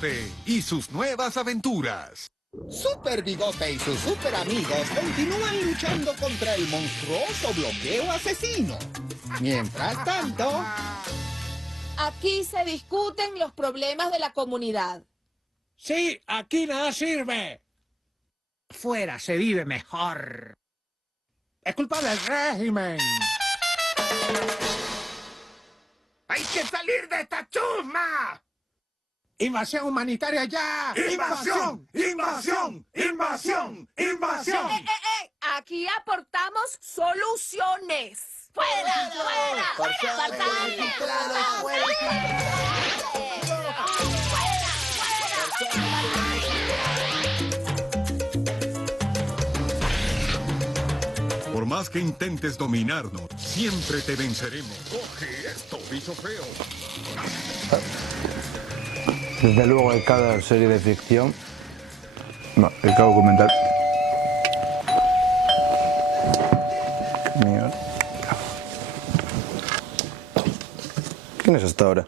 Bigote y sus nuevas aventuras. Super Bigote y sus super amigos continúan luchando contra el monstruoso bloqueo asesino. Mientras tanto... Aquí se discuten los problemas de la comunidad. Sí, aquí nada sirve. Fuera se vive mejor. Es culpa del régimen. ¡Hay que salir de esta chusma! ¡Invasión humanitaria ya! ¡Invasión! ¡Invasión! ¡Invasión! ¡Invasión! Aquí aportamos soluciones. ¡Fuera! Por más que intentes dominarnos, siempre te venceremos. ¡Coge esto, bicho feo! Desde luego, en cada serie de ficción, no, en cada documental. Mierda. ¿Quién es hasta ahora?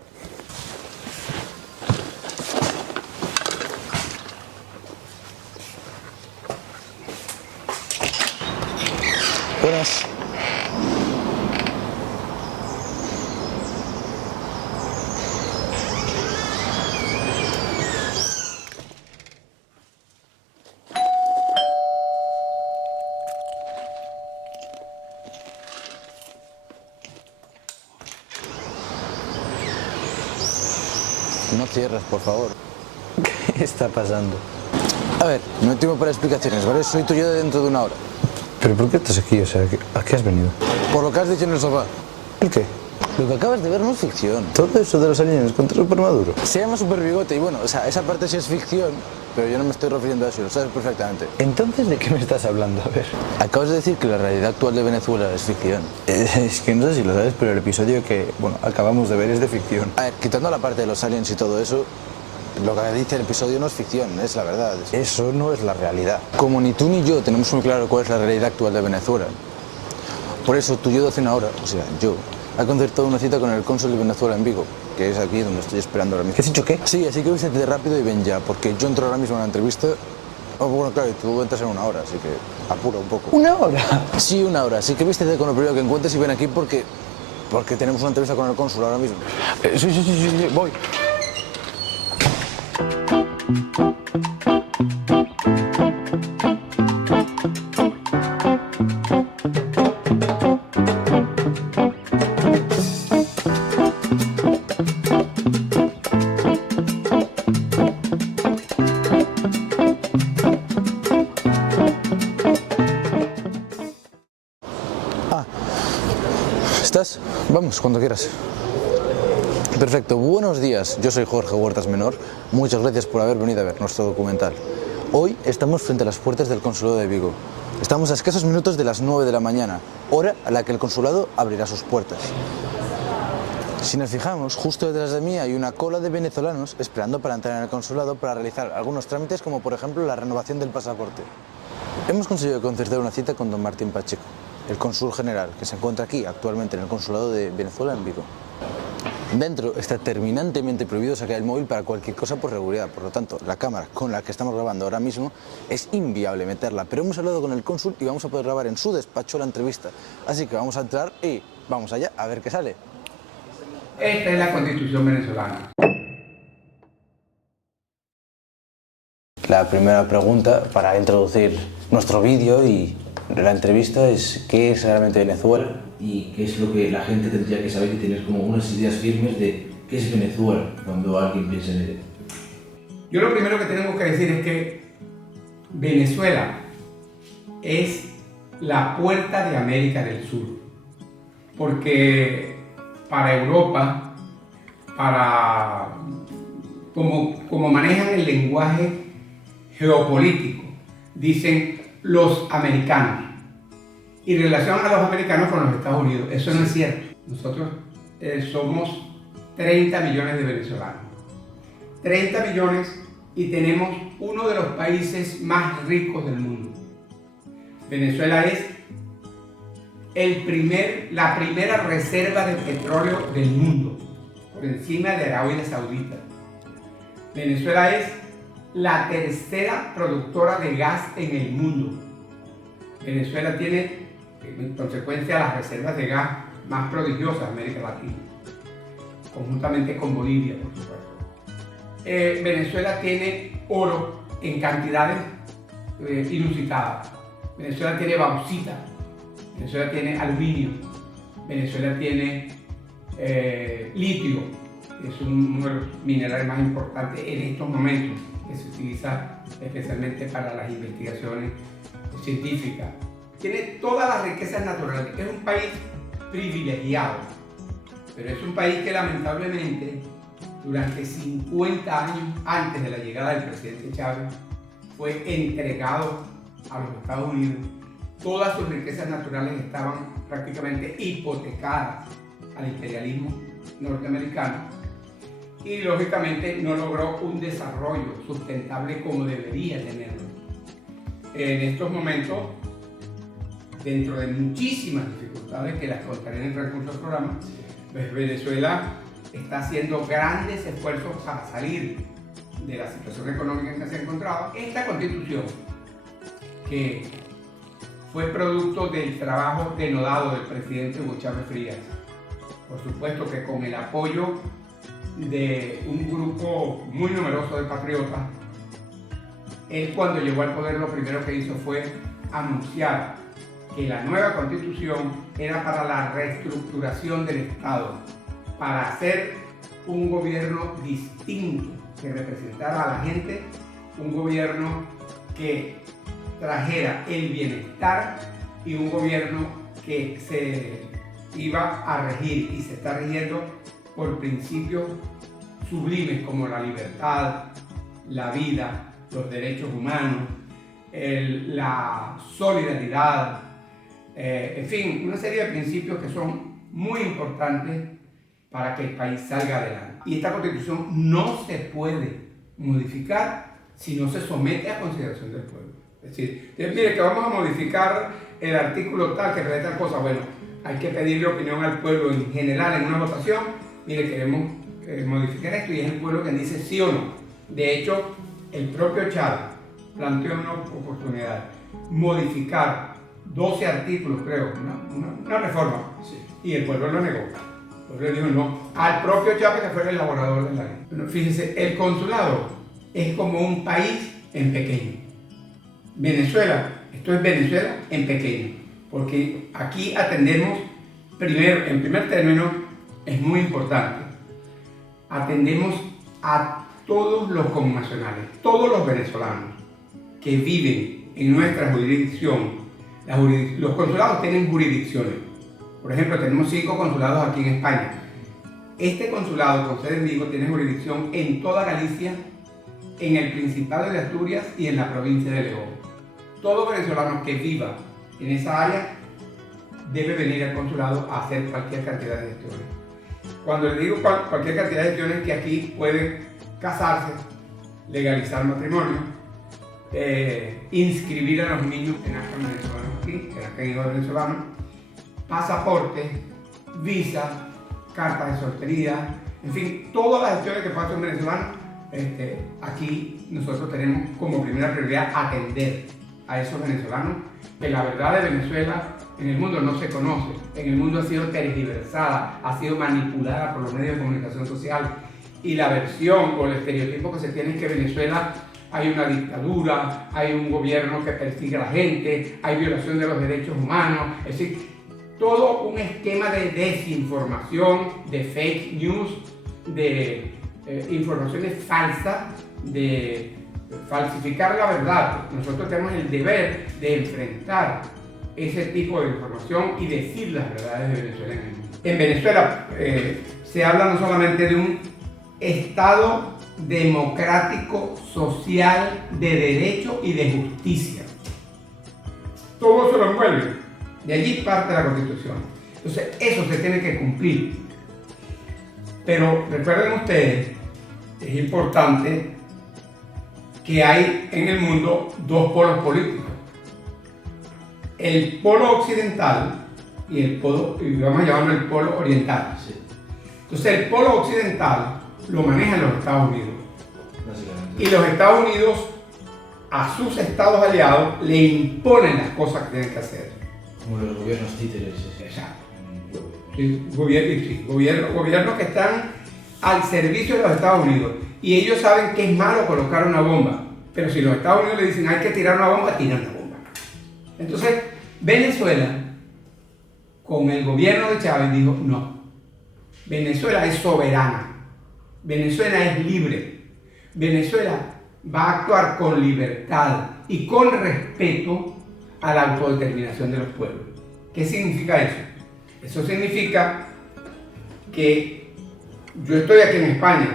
Buenas. No cierres, por favor. ¿Qué está pasando? A ver, no hay tiempo para explicaciones, ¿vale? Soy tuyo dentro de una hora. ¿Pero por qué estás aquí? O sea, ¿a qué has venido? Por lo que has dicho en el sofá. ¿El qué? Lo que acabas de ver no es ficción. Todo eso de los aliens contra Super Maduro. Se llama Super Bigote y bueno, o sea, esa parte sí es ficción, pero yo no me estoy refiriendo a eso, lo sabes perfectamente. ¿Entonces de qué me estás hablando? A ver. Acabas de decir que la realidad actual de Venezuela es ficción. Es que no sé si lo sabes, pero el episodio que, bueno, acabamos de ver es de ficción. A ver, quitando la parte de los aliens y todo eso, lo que dice el episodio no es ficción, es la verdad. Eso no es la realidad. Como ni tú ni yo tenemos muy claro cuál es la realidad actual de Venezuela, por eso tu yo de hace una hora, o sea, yo, ha concertado una cita con el cónsul de Venezuela en Vigo, que es aquí donde estoy esperando ahora mismo. ¿Qué has dicho qué? Sí, así que vístete rápido y ven ya, porque yo entro ahora mismo a una entrevista. Oh, bueno, claro, y tú entras en una hora, así que apura un poco. ¿Una hora? Sí, una hora, así que vístete con lo primero que encuentres y ven aquí porque tenemos una entrevista con el cónsul ahora mismo. Sí, voy. ¿Estás? Vamos, cuando quieras. Perfecto, buenos días. Yo soy Jorge Huertas Menor. Muchas gracias por haber venido a ver nuestro documental. Hoy estamos frente a las puertas del Consulado de Vigo. Estamos a escasos minutos de las 9 de la mañana, hora a la que el consulado abrirá sus puertas. Si nos fijamos, justo detrás de mí hay una cola de venezolanos esperando para entrar en el consulado para realizar algunos trámites como por ejemplo la renovación del pasaporte. Hemos conseguido concertar una cita con don Martín Pacheco, el cónsul general, que se encuentra aquí actualmente en el consulado de Venezuela en Vigo. Dentro está terminantemente prohibido sacar el móvil para cualquier cosa por seguridad, por lo tanto la cámara con la que estamos grabando ahora mismo es inviable meterla, pero hemos hablado con el cónsul y vamos a poder grabar en su despacho la entrevista, así que vamos a entrar y vamos allá a ver qué sale. Esta es la Constitución venezolana. La primera pregunta para introducir nuestro vídeo y la entrevista es ¿qué es realmente Venezuela? Y qué es lo que la gente tendría que saber y tener como unas ideas firmes de qué es Venezuela cuando alguien piensa en ello. Yo lo primero que tenemos que decir es que Venezuela es la puerta de América del Sur, porque para Europa, como manejan el lenguaje geopolítico, dicen los americanos y relacionan a los americanos con los Estados Unidos. Eso no es cierto. Nosotros somos 30 millones de venezolanos. 30 millones y tenemos uno de los países más ricos del mundo. Venezuela es la primera reserva de petróleo del mundo, por encima de Arabia Saudita. Venezuela es la tercera productora de gas en el mundo. Venezuela tiene, en consecuencia, las reservas de gas más prodigiosas de América Latina, conjuntamente con Bolivia, por supuesto. Venezuela tiene oro en cantidades inusitadas. Venezuela tiene bauxita, Venezuela tiene aluminio, Venezuela tiene litio, es uno de los minerales más importantes en estos momentos, que se utiliza especialmente para las investigaciones científicas. Tiene todas las riquezas naturales, es un país privilegiado, pero es un país que lamentablemente durante 50 años antes de la llegada del presidente Chávez fue entregado a los Estados Unidos. Todas sus riquezas naturales estaban prácticamente hipotecadas al imperialismo norteamericano y lógicamente no logró un desarrollo sustentable como debería tenerlo. En estos momentos, dentro de muchísimas dificultades que las contaré en el transcurso del programa, pues Venezuela está haciendo grandes esfuerzos para salir de la situación económica en que se encontraba. Esta constitución, que fue producto del trabajo denodado del presidente Hugo Chávez Frías, por supuesto que con el apoyo de un grupo muy numeroso de patriotas, él cuando llegó al poder lo primero que hizo fue anunciar que la nueva constitución era para la reestructuración del Estado, para hacer un gobierno distinto, que representara a la gente, un gobierno que trajera el bienestar y un gobierno que se iba a regir y se está rigiendo por principios sublimes como la libertad, la vida, los derechos humanos, la solidaridad, en fin, una serie de principios que son muy importantes para que el país salga adelante. Y esta constitución no se puede modificar si no se somete a consideración del pueblo. Es decir, mire que vamos a modificar el artículo tal que prevé tal cosa. Bueno, hay que pedirle opinión al pueblo en general en una votación. Mire, queremos modificar esto y es el pueblo quien dice sí o no. De hecho, el propio Chávez planteó una oportunidad, modificar 12 artículos, creo, una reforma, sí. Y el pueblo lo negó. El pueblo dijo no al propio Chávez, que fue el elaborador de la ley. Bueno, fíjense, el consulado es como un país en pequeño. Venezuela, esto es Venezuela en pequeño, porque aquí atendemos, primero, en primer término, es muy importante, atendemos a todos los connacionales, todos los venezolanos que viven en nuestra jurisdicción. Los consulados tienen jurisdicciones. Por ejemplo, tenemos 5 consulados aquí en España. Este consulado con sede en Vigo tiene jurisdicción en toda Galicia, en el Principado de Asturias y en la provincia de León. Todo venezolano que viva en esa área debe venir al consulado a hacer cualquier cantidad de gestiones. Cuando le digo cualquier cantidad de gestiones, que aquí puede casarse, legalizar matrimonio, inscribir a los niños que nazcan venezolanos aquí, que nazcan hijos venezolanos, pasaporte, visa, cartas de soltería, en fin, todas las gestiones que puede hacer un venezolano, aquí nosotros tenemos como primera prioridad atender a esos venezolanos, que la verdad de Venezuela en el mundo no se conoce, en el mundo ha sido tergiversada, ha sido manipulada por los medios de comunicación social, y la versión o el estereotipo que se tiene es que Venezuela hay una dictadura, hay un gobierno que persigue a la gente, hay violación de los derechos humanos, es decir, todo un esquema de desinformación, de fake news, de informaciones falsas, de falsificar la verdad. Nosotros tenemos el deber de enfrentar ese tipo de información y decir las verdades de Venezuela en el mundo. En Venezuela se habla no solamente de un Estado democrático, social, de derecho y de justicia. Todo se lo envuelve. De allí parte la Constitución. Entonces, eso se tiene que cumplir. Pero recuerden ustedes, es importante que hay en el mundo 2 polos políticos. El polo occidental y el polo, y vamos a llamarlo el polo oriental. Entonces, el polo occidental lo manejan los Estados Unidos. Básicamente. Y los Estados Unidos a sus estados aliados le imponen las cosas que tienen que hacer. Como los gobiernos títeres. Exacto. Sí, gobiernos que están al servicio de los Estados Unidos. Y ellos saben que es malo colocar una bomba. Pero si los Estados Unidos le dicen hay que tirar una bomba, tiran una bomba. Entonces, Venezuela, con el gobierno de Chávez, dijo no. Venezuela es soberana. Venezuela es libre. Venezuela va a actuar con libertad y con respeto a la autodeterminación de los pueblos. ¿Qué significa eso? Eso significa que yo estoy aquí en España,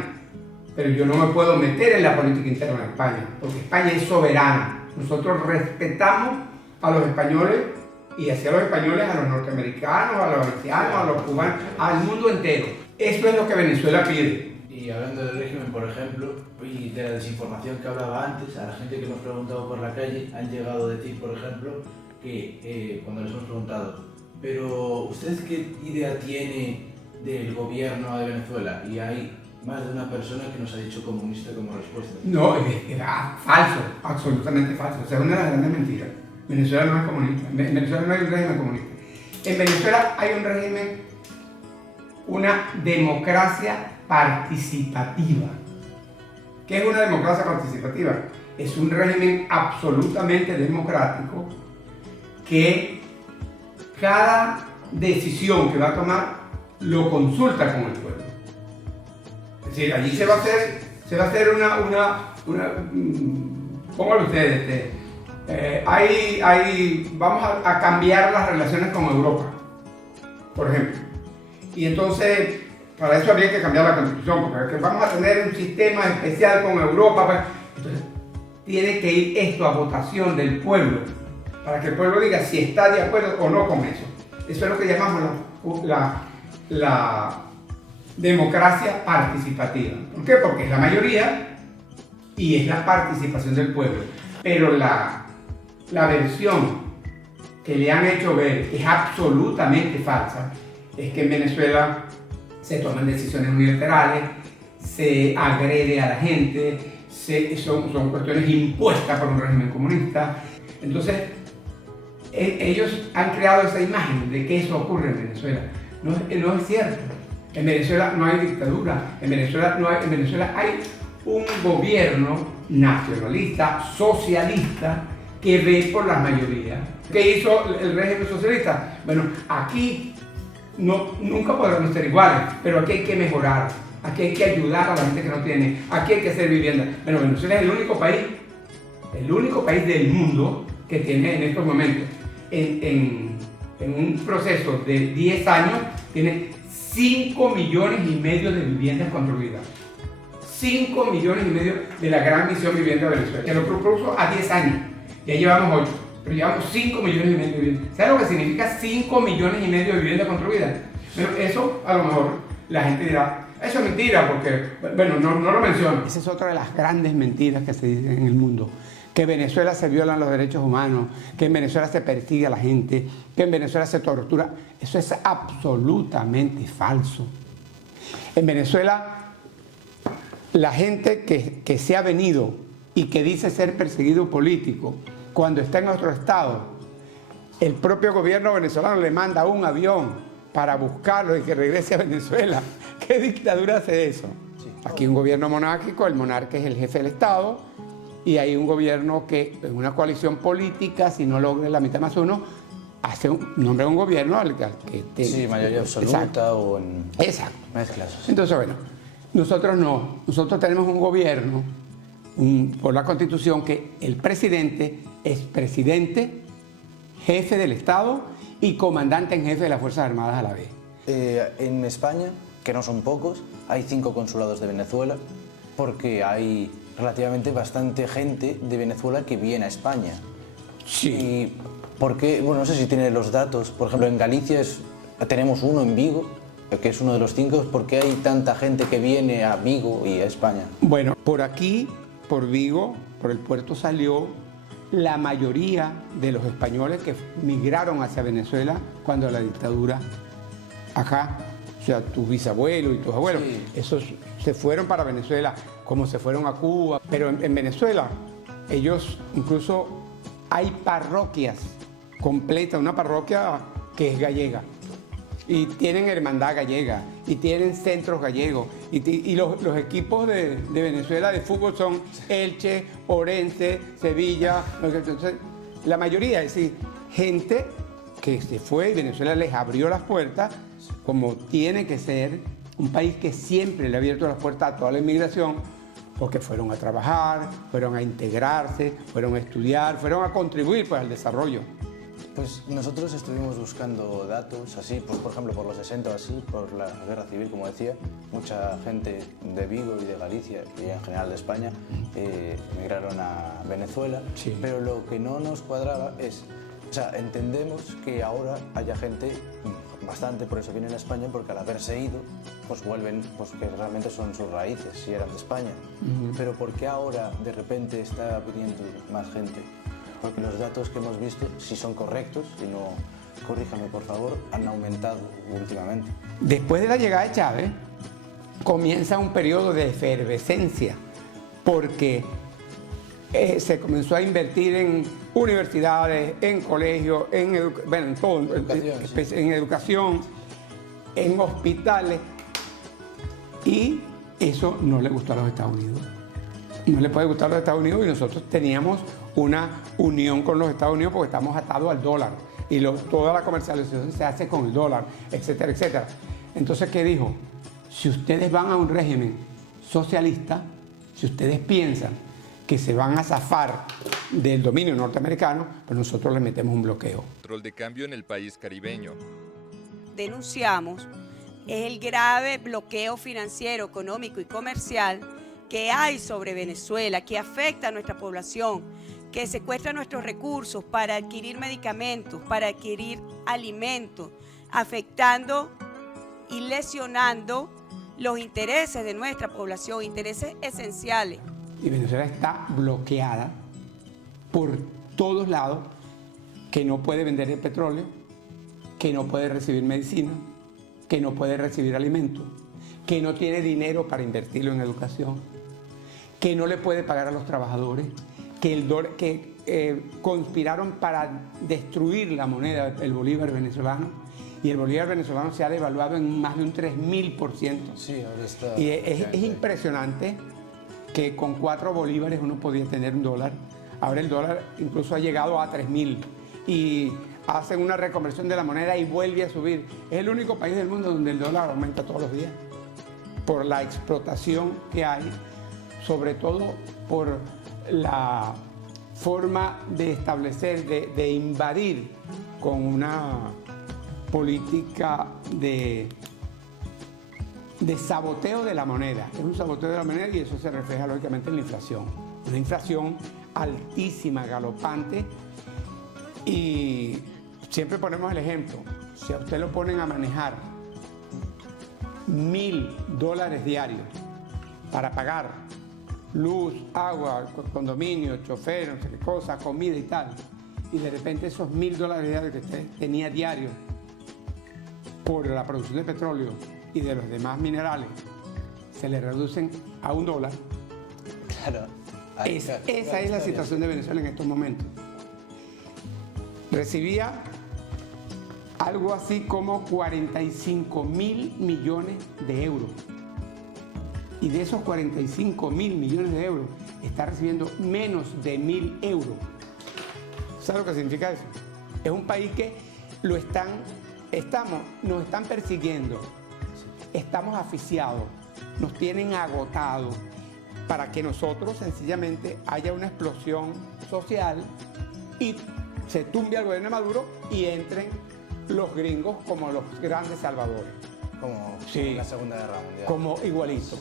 pero yo no me puedo meter en la política interna de España, porque España es soberana. Nosotros respetamos a los españoles y hacia los españoles, a los norteamericanos, a los haitianos, a los cubanos, al mundo entero. Eso es lo que Venezuela pide. Y hablando del régimen, por ejemplo, y de la desinformación que hablaba antes, a la gente que nos preguntaba por la calle, han llegado a decir, por ejemplo, que cuando les hemos preguntado, pero ¿usted qué idea tiene del gobierno de Venezuela? Y hay más de una persona que nos ha dicho comunista como respuesta. No, falso, absolutamente falso. O sea, es una de las grandes mentiras. Venezuela no es comunista. En Venezuela no hay un régimen comunista. En Venezuela hay un régimen, una democracia participativa. ¿Qué es una democracia participativa? Es un régimen absolutamente democrático que cada decisión que va a tomar lo consulta con el pueblo. Es decir, allí se va a hacer póngalo ustedes, vamos a cambiar las relaciones con Europa, por ejemplo. Y entonces, para eso habría que cambiar la Constitución, porque vamos a tener un sistema especial con Europa. Pues. Entonces, tiene que ir esto a votación del pueblo, para que el pueblo diga si está de acuerdo o no con eso. Eso es lo que llamamos la democracia participativa. ¿Por qué? Porque es la mayoría y es la participación del pueblo. Pero la versión que le han hecho ver que es absolutamente falsa es que en Venezuela se toman decisiones unilaterales, se agrede a la gente, son cuestiones impuestas por un régimen comunista. Entonces, ellos han creado esa imagen de que eso ocurre en Venezuela. No es cierto. En Venezuela no hay dictadura. En Venezuela hay un gobierno nacionalista, socialista, que ve por la mayoría. ¿Qué hizo el régimen socialista? Bueno, aquí nunca podrán ser iguales, pero aquí hay que mejorar. Aquí hay que ayudar a la gente que no tiene. Aquí hay que hacer vivienda. Bueno, Venezuela es el único país del mundo que tiene en estos momentos, en un proceso de 10 años, tiene 5,5 millones de viviendas construidas. 5,5 millones de la gran misión Vivienda de Venezuela, que lo propuso a 10 años. Ya llevamos 8, pero llevamos 5,5 millones de viviendas. ¿Sabes lo que significa 5,5 millones de viviendas construidas? Pero eso a lo mejor la gente dirá, eso es mentira, porque, bueno, no lo menciono. Esa es otra de las grandes mentiras que se dicen en el mundo. Que en Venezuela se violan los derechos humanos, que en Venezuela se persigue a la gente, que en Venezuela se tortura. Eso es absolutamente falso. En Venezuela, la gente que se ha venido y que dice ser perseguido político, cuando está en otro estado, el propio gobierno venezolano le manda un avión para buscarlo y que regrese a Venezuela. ¿Qué dictadura hace eso? Sí. Aquí hay un gobierno monárquico, el monarca es el jefe del Estado, y hay un gobierno que, en una coalición política, si no logra la mitad más uno, nombra un gobierno al que tenga. Sí, mayoría absoluta. Exacto. O en exacto. Mezclas. Entonces, bueno, nosotros no. Nosotros tenemos un gobierno, por la Constitución, que el presidente es presidente, jefe del Estado y comandante en jefe de las Fuerzas Armadas a la vez. En España, que no son pocos, hay 5 consulados de Venezuela, porque hay relativamente bastante gente de Venezuela que viene a España. Sí. Y porque, bueno, no sé si tiene los datos, por ejemplo, en Galicia tenemos uno en Vigo, que es uno de los 5, ¿por qué hay tanta gente que viene a Vigo y a España? Bueno, por aquí, por Vigo, por el puerto salió la mayoría de los españoles que migraron hacia Venezuela cuando la dictadura acá, o sea, tu bisabuelo y tus abuelos, sí. esos se fueron para Venezuela, como se fueron a Cuba. Pero en Venezuela, ellos incluso hay parroquias completas, una parroquia que es gallega. Y tienen hermandad gallega, y tienen centros gallegos. Y los equipos de Venezuela de fútbol son Elche, Orense, Sevilla. Entonces, la mayoría, es decir, gente que se fue y Venezuela les abrió las puertas, como tiene que ser un país que siempre le ha abierto las puertas a toda la inmigración, porque fueron a trabajar, fueron a integrarse, fueron a estudiar, fueron a contribuir pues, al desarrollo. Pues nosotros estuvimos buscando datos así, pues por ejemplo por los 60 o así, por la guerra civil, como decía, mucha gente de Vigo y de Galicia y en general de España emigraron a Venezuela, Sí. pero lo que no nos cuadraba es, o sea, entendemos que ahora haya gente, bastante, por eso vienen a España, porque al haberse ido, pues vuelven, pues que realmente son sus raíces, si eran de España. Pero ¿por qué ahora de repente está viniendo más gente? Porque los datos que hemos visto, si son correctos, y no, corríjame por favor, han aumentado últimamente. Después de la llegada de Chávez, comienza un periodo de efervescencia, porque se comenzó a invertir en universidades, en colegios, en todo, en educación, en hospitales, y eso no le gustó a los Estados Unidos. No le puede gustar a los Estados Unidos, y nosotros teníamos una unión con los Estados Unidos porque estamos atados al dólar y toda la comercialización se hace con el dólar, etcétera, etcétera. Entonces, ¿qué dijo? Si ustedes van a un régimen socialista, si ustedes piensan que se van a zafar del dominio norteamericano, pues nosotros les metemos un bloqueo. Control de cambio en el país caribeño. Denunciamos es el grave bloqueo financiero, económico y comercial que hay sobre Venezuela, que afecta a nuestra población, que secuestra nuestros recursos para adquirir medicamentos, para adquirir alimentos, afectando y lesionando los intereses de nuestra población, intereses esenciales. Y Venezuela está bloqueada por todos lados, que no puede vender el petróleo, que no puede recibir medicina, que no puede recibir alimentos, que no tiene dinero para invertirlo en educación, que no le puede pagar a los trabajadores, que conspiraron para destruir la moneda, el bolívar venezolano, y el bolívar venezolano se ha devaluado en más de un 3000%. Sí, ahora está... Y es impresionante que con 4 bolívares uno podía tener un dólar. Ahora el dólar incluso ha llegado a 3000 y hacen una reconversión de la moneda y vuelve a subir. Es el único país del mundo donde el dólar aumenta todos los días por la explotación que hay, sobre todo por la forma de establecer, de invadir con una política de saboteo de la moneda. Es un saboteo de la moneda y eso se refleja lógicamente en la inflación. Una inflación altísima, galopante, y siempre ponemos el ejemplo. Si a usted lo ponen a manejar $1000 diarios para pagar luz, agua, condominio, chofer, no sé qué cosa, comida y tal, y de repente esos $1000 diarios que usted tenía diarios por la producción de petróleo y de los demás minerales se le reducen a $1. Claro. Esa es la situación de Venezuela en estos momentos. Recibía algo así como 45.000 millones de euros. Y de esos 45.000 millones de euros, está recibiendo menos de 1.000 euros. ¿Sabes lo que significa eso? Es un país que nos están persiguiendo, estamos asfixiados, nos tienen agotados para que nosotros sencillamente haya una explosión social y se tumbe al gobierno de Maduro y entren los gringos como los grandes salvadores. Como Sí. en la Segunda Guerra Mundial. Como igualito.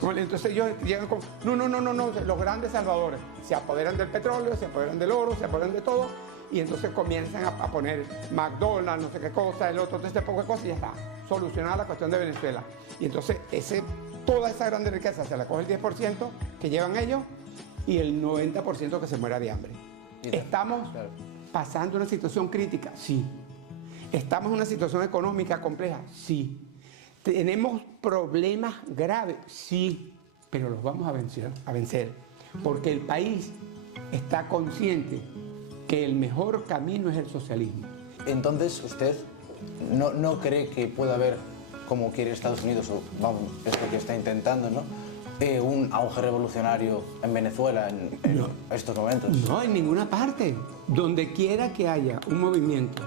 Entonces ellos llegan como, no, los grandes salvadores se apoderan del petróleo, se apoderan del oro, se apoderan de todo, y entonces comienzan a poner McDonald's, no sé qué cosa, el otro, todo este poco de cosas, y ya está, solucionada la cuestión de Venezuela. Y entonces toda esa grande riqueza se la coge el 10% que llevan ellos y el 90% que se muera de hambre. ¿Estamos pasando una situación crítica? Sí. ¿Estamos en una situación económica compleja? Sí. ¿Tenemos problemas graves? Sí, pero los vamos a vencer, porque el país está consciente que el mejor camino es el socialismo. Entonces, ¿usted no cree que pueda haber, como quiere Estados Unidos, o vamos, es lo que está intentando, ¿no? Un auge revolucionario en Venezuela en estos momentos? No, en ninguna parte. Donde quiera que haya un movimiento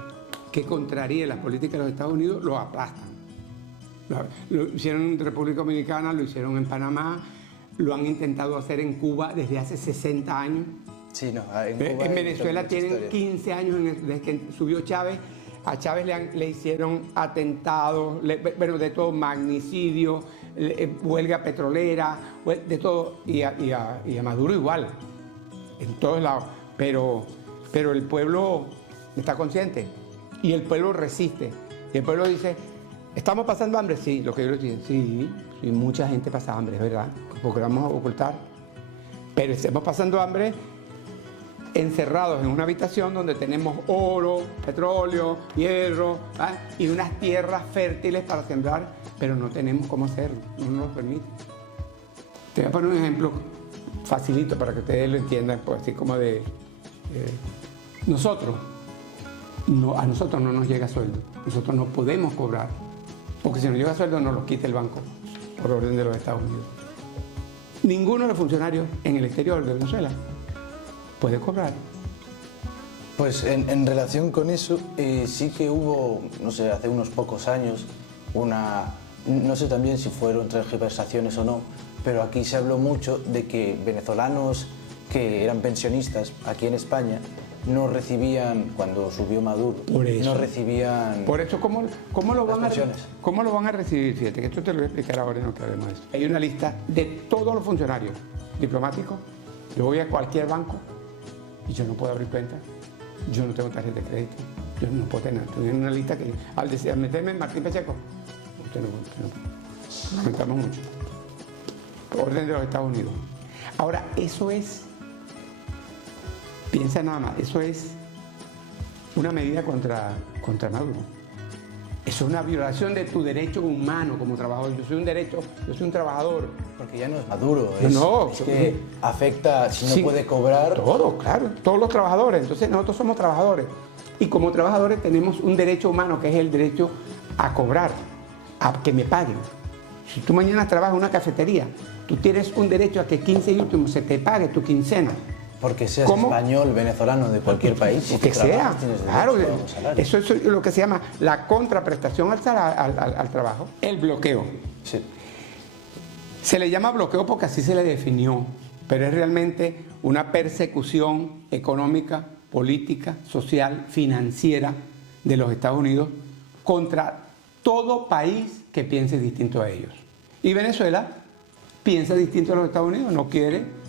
que contraríe las políticas de los Estados Unidos, lo aplastan. Lo hicieron en República Dominicana, lo hicieron en Panamá, lo han intentado hacer en Cuba desde hace 60 años. Sí, no, en Cuba en Venezuela tienen historia. 15 años desde que subió Chávez. A Chávez le hicieron atentados, de todo, magnicidio, huelga petrolera, de todo, y a Maduro igual, en todos lados. Pero el pueblo está consciente y el pueblo resiste. Y el pueblo dice, ¿estamos pasando hambre? Sí, lo que yo les digo, sí, mucha gente pasa hambre, es verdad, porque vamos a ocultar. Pero estamos pasando hambre encerrados en una habitación donde tenemos oro, petróleo, hierro, ¿ah? Y unas tierras fértiles para sembrar, pero no tenemos cómo hacerlo, no nos lo permite. Te voy a poner un ejemplo facilito para que ustedes lo entiendan, pues, así como de... a nosotros no nos llega sueldo, nosotros no podemos cobrar, porque si nos llega sueldo nos lo quita el banco por orden de los Estados Unidos. Ninguno de los funcionarios en el exterior de Venezuela puede cobrar. Pues en relación con eso, sí que hubo, no sé, hace unos pocos años, no sé también si fueron tergiversaciones o no, pero aquí se habló mucho de que venezolanos que eran pensionistas aquí en España no recibían, cuando subió Maduro, no recibían... Por eso, ¿cómo lo van a recibir? Fíjate, que esto te lo voy a explicar ahora y no te haremos eso. Hay una lista de todos los funcionarios diplomáticos. Yo voy a cualquier banco y yo no puedo abrir cuenta, yo no tengo tarjeta de crédito, yo no puedo tener una lista que al decir, meterme en Martín Pacheco, usted no. Lamentamos mucho. Por orden de los Estados Unidos. Ahora, eso es, piensa nada más, eso es una medida contra Maduro. Eso es una violación de tu derecho humano como trabajador. Yo soy un trabajador. Porque ya no es Maduro, es que afecta, si no puede cobrar... Todo, claro, todos los trabajadores. Entonces nosotros somos trabajadores. Y como trabajadores tenemos un derecho humano que es el derecho a cobrar, a que me paguen. Si tú mañana trabajas en una cafetería, tú tienes un derecho a que 15 y último se te pague tu quincena. Porque seas español, venezolano, de cualquier país. Si que sea, claro. Eso es lo que se llama la contraprestación al trabajo. El bloqueo. Sí. Se le llama bloqueo porque así se le definió, pero es realmente una persecución económica, política, social, financiera de los Estados Unidos contra todo país que piense distinto a ellos. Y Venezuela piensa distinto a los Estados Unidos, no quiere...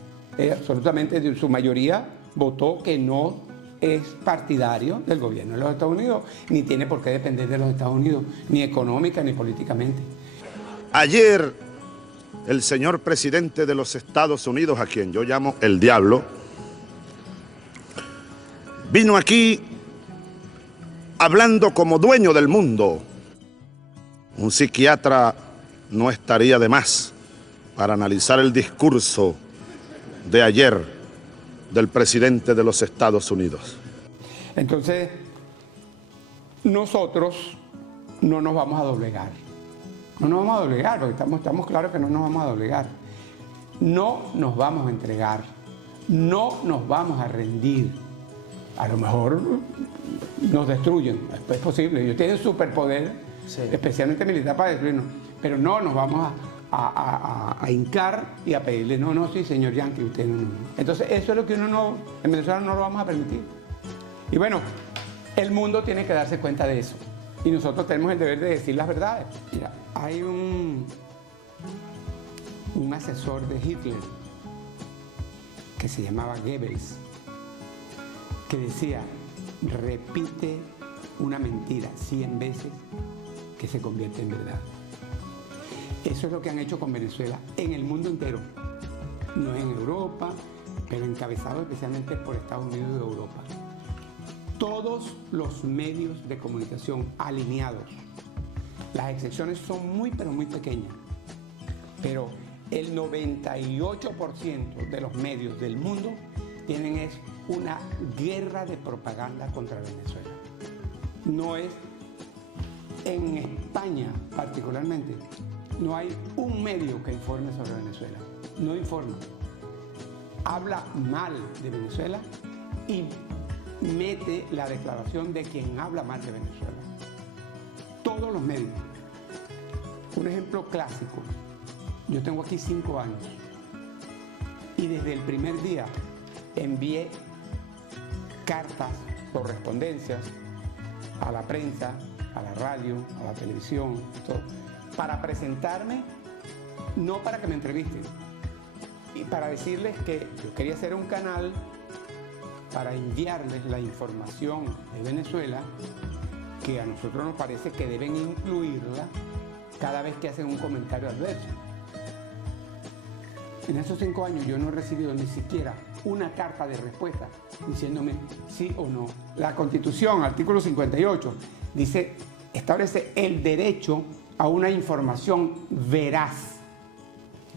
absolutamente, su mayoría votó que no es partidario del gobierno de los Estados Unidos, ni tiene por qué depender de los Estados Unidos, ni económica ni políticamente. Ayer, el señor presidente de los Estados Unidos, a quien yo llamo el diablo, vino aquí hablando como dueño del mundo. Un psiquiatra no estaría de más para analizar el discurso de ayer del presidente de los Estados Unidos. Entonces, nosotros no nos vamos a doblegar. No nos vamos a doblegar, porque estamos claros que no nos vamos a doblegar. No nos vamos a entregar. No nos vamos a rendir. A lo mejor nos destruyen, es posible. Ellos tienen superpoder, sí, especialmente militar, para destruirnos. Pero no nos vamos a hincar y a pedirle, no, sí, señor Yankee, usted no. Entonces, eso es lo que en Venezuela no lo vamos a permitir. Y bueno, el mundo tiene que darse cuenta de eso. Y nosotros tenemos el deber de decir las verdades. Mira, hay un asesor de Hitler que se llamaba Goebbels, que decía, repite una mentira 100 veces que se convierte en verdad. Eso es lo que han hecho con Venezuela en el mundo entero. No en Europa, pero encabezado especialmente por Estados Unidos y Europa. Todos los medios de comunicación alineados Las excepciones son muy, pero muy pequeñas. Pero el 98% de los medios del mundo tienen es una guerra de propaganda contra Venezuela. No es, en España particularmente, no hay un medio que informe sobre Venezuela. No informa. Habla mal de Venezuela y mete la declaración de quien habla mal de Venezuela. Todos los medios. Un ejemplo clásico. Yo tengo aquí 5 años y desde el primer día envié cartas, correspondencias a la prensa, a la radio, a la televisión, todo, para presentarme, no para que me entrevisten, y para decirles que yo quería hacer un canal para enviarles la información de Venezuela que a nosotros nos parece que deben incluirla cada vez que hacen un comentario adverso. En esos 5 años yo no he recibido ni siquiera una carta de respuesta diciéndome sí o no. La Constitución, artículo 58, dice, establece el derecho a una información veraz.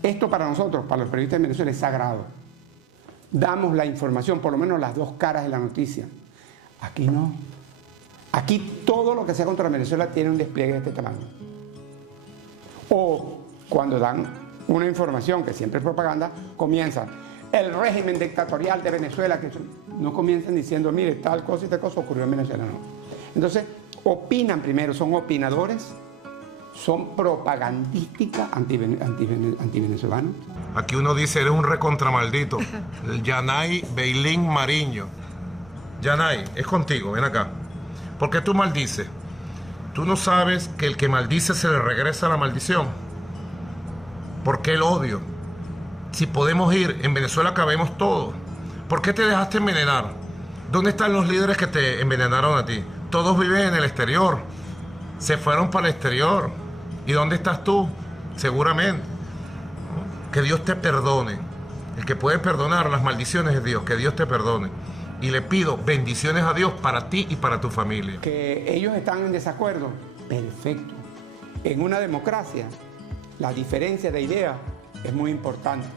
Esto para nosotros, para los periodistas de Venezuela, es sagrado. Damos la información, por lo menos las 2 caras de la noticia. Aquí no. Aquí todo lo que sea contra Venezuela tiene un despliegue de este tamaño. O cuando dan una información que siempre es propaganda, comienza el régimen dictatorial de Venezuela, que no comienzan diciendo, mire, tal cosa y tal cosa ocurrió en Venezuela, no. Entonces, opinan primero, son opinadores, son propagandística antivenezolanos. Aquí uno dice, eres un recontramaldito. Yanay Beilín Mariño. Yanay, es contigo, ven acá. ¿Por qué tú maldices? ¿Tú no sabes que el que maldice se le regresa la maldición? ¿Por qué el odio? Si podemos ir, en Venezuela cabemos todos. ¿Por qué te dejaste envenenar? ¿Dónde están los líderes que te envenenaron a ti? Todos viven en el exterior. Se fueron para el exterior. ¿Y dónde estás tú? Seguramente. Que Dios te perdone. El que puede perdonar las maldiciones es Dios. Que Dios te perdone. Y le pido bendiciones a Dios para ti y para tu familia. Que ellos están en desacuerdo. Perfecto. En una democracia, la diferencia de ideas es muy importante.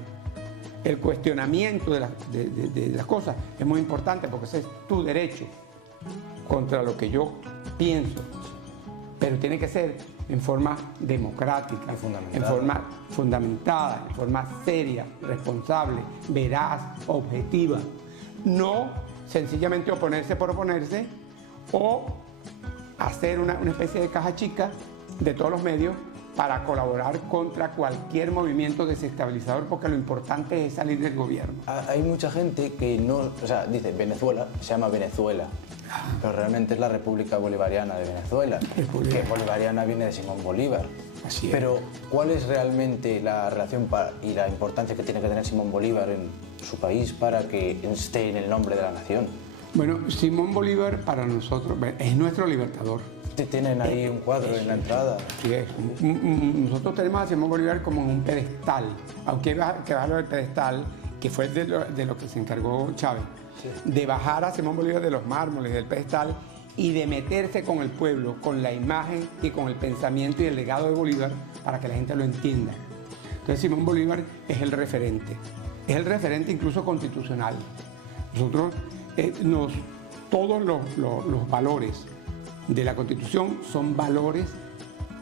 El cuestionamiento de las cosas es muy importante porque ese es tu derecho contra lo que yo pienso. Pero tiene que ser en forma democrática, en forma fundamentada, en forma seria, responsable, veraz, objetiva. No sencillamente oponerse por oponerse o hacer una especie de caja chica de todos los medios para colaborar contra cualquier movimiento desestabilizador, porque lo importante es salir del gobierno. Hay mucha gente que no, o sea, dice Venezuela, se llama Venezuela, pero realmente es la República Bolivariana de Venezuela, que bolivariana viene de Simón Bolívar. Así es. Pero, ¿cuál es realmente la relación y la importancia que tiene que tener Simón Bolívar en su país para que esté en el nombre de la nación? Bueno, Simón Bolívar para nosotros es nuestro libertador. Tienen ahí un cuadro en la entrada. Sí, nosotros tenemos a Simón Bolívar como en un pedestal, aunque que bajarlo del pedestal, que fue de lo que se encargó Chávez, sí, de bajar a Simón Bolívar de los mármoles, del pedestal, y de meterse con el pueblo, con la imagen y con el pensamiento y el legado de Bolívar para que la gente lo entienda. Entonces Simón Bolívar es el referente incluso constitucional. Nosotros, todos los valores de la Constitución son valores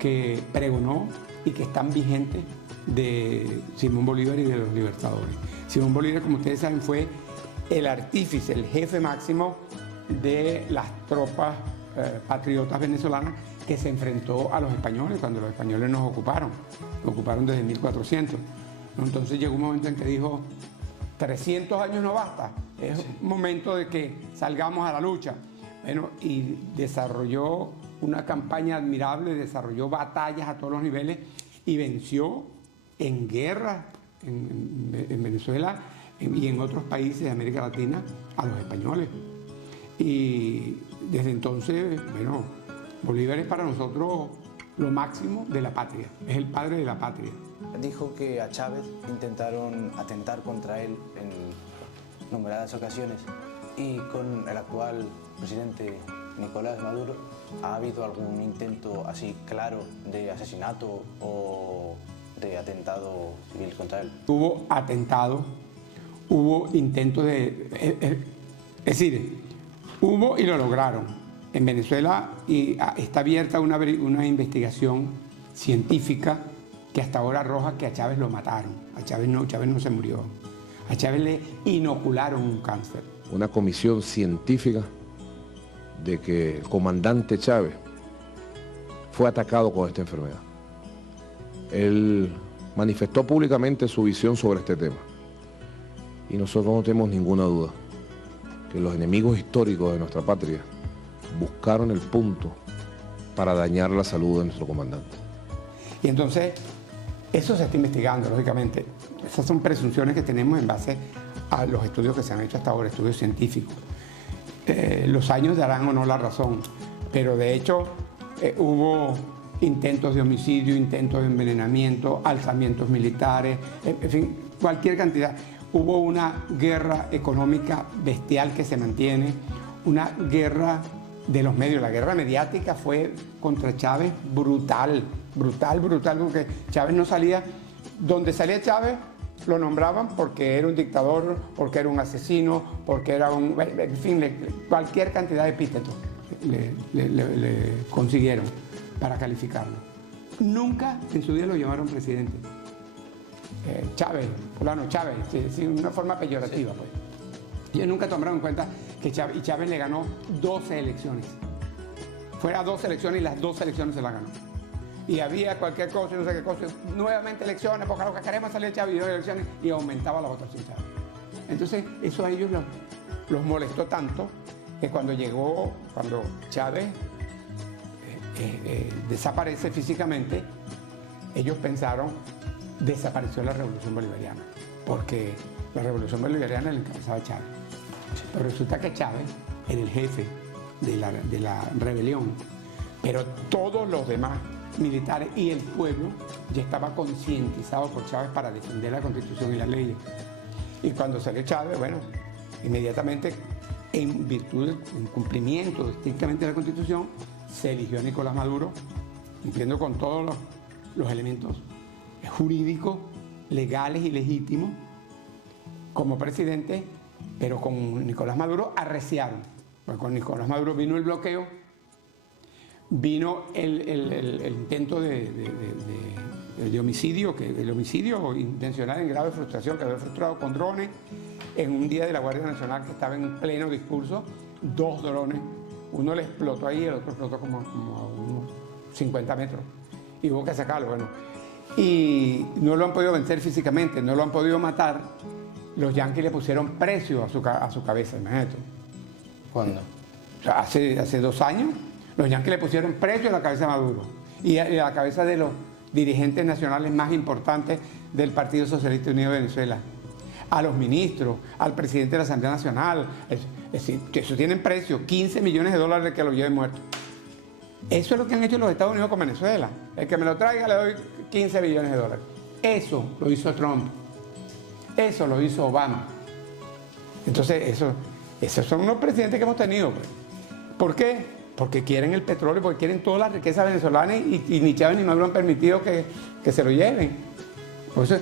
que pregonó y que están vigentes de Simón Bolívar y de los libertadores. Simón Bolívar, como ustedes saben, fue el artífice, el jefe máximo de las tropas patriotas venezolanas que se enfrentó a los españoles cuando los españoles nos ocuparon desde 1400. Entonces llegó un momento en que dijo, 300 años no basta, es momento de que salgamos a la lucha. Bueno, y desarrolló una campaña admirable, desarrolló batallas a todos los niveles y venció en guerra en Venezuela y en otros países de América Latina a los españoles. Y desde entonces, bueno, Bolívar es para nosotros lo máximo de la patria, es el padre de la patria. Dijo que a Chávez intentaron atentar contra él en numeradas ocasiones y con el actual presidente Nicolás Maduro, ¿ha habido algún intento así claro de asesinato o de atentado civil contra él? Hubo atentados, hubo intentos de... es decir, hubo y lo lograron. En Venezuela está abierta una investigación científica que hasta ahora arroja que a Chávez lo mataron. Chávez no se murió. A Chávez le inocularon un cáncer. Una comisión científica de que el comandante Chávez fue atacado con esta enfermedad. Él manifestó públicamente su visión sobre este tema. Y nosotros no tenemos ninguna duda que los enemigos históricos de nuestra patria buscaron el punto para dañar la salud de nuestro comandante. Y entonces, eso se está investigando, lógicamente. Esas son presunciones que tenemos en base a los estudios que se han hecho hasta ahora, estudios científicos. Los años darán o no la razón, pero de hecho hubo intentos de homicidio, intentos de envenenamiento, alzamientos militares, en fin, cualquier cantidad. Hubo una guerra económica bestial que se mantiene, una guerra de los medios. La guerra mediática fue contra Chávez brutal, porque Chávez no salía. Donde salía Chávez lo nombraban porque era un dictador, porque era un asesino, porque era un... En fin, cualquier cantidad de epítetos le consiguieron para calificarlo. Nunca en su día lo llamaron presidente. Chávez, fulano Chávez, sí, una forma peyorativa, pues. Ellos nunca tomaron en cuenta que Chávez le ganó 12 elecciones. Fuera 12 elecciones y las 2 elecciones se las ganó. Y había cualquier cosa, no sé qué cosa, nuevamente elecciones, porque lo que queremos salir Chávez y 2 elecciones, y aumentaba la votación Chávez. Entonces, eso a ellos los molestó tanto que cuando Chávez desaparece físicamente, ellos pensaron, desapareció la Revolución Bolivariana, porque la Revolución Bolivariana la encabezaba Chávez. Pero resulta que Chávez era el jefe de la rebelión, pero todos los demás militares y el pueblo ya estaba concientizado por Chávez para defender la Constitución y las leyes. Y cuando salió Chávez, bueno, inmediatamente, en virtud del cumplimiento estrictamente de la Constitución, se eligió a Nicolás Maduro, cumpliendo con todos los elementos jurídicos, legales y legítimos, como presidente, pero con Nicolás Maduro arreciaron. Pues con Nicolás Maduro vino el bloqueo, vino el intento de homicidio, el homicidio intencional en grado de frustración, que había frustrado con drones, en un día de la Guardia Nacional que estaba en pleno discurso, 2 drones, uno le explotó ahí, el otro explotó como a unos 50 metros, y hubo que sacarlo, bueno. Y no lo han podido vencer físicamente, no lo han podido matar. Los yanquis le pusieron precio a su cabeza, imagínate. ¿Cuándo? O sea, hace 2 años, los yanquis le pusieron precio a la cabeza de Maduro y a la cabeza de los dirigentes nacionales más importantes del Partido Socialista Unido de Venezuela, a los ministros, al presidente de la Asamblea Nacional. Es decir, que eso tienen precio, $15 millones que lo lleven muerto. Eso es lo que han hecho los Estados Unidos con Venezuela. El que me lo traiga le doy $15 billones. Eso lo hizo Trump. Eso lo hizo Obama. Entonces, esos son unos presidentes que hemos tenido. Pues. ¿Por qué? Porque quieren el petróleo, porque quieren toda la riqueza venezolana y ni Chávez ni Maduro han permitido que se lo lleven. Por eso,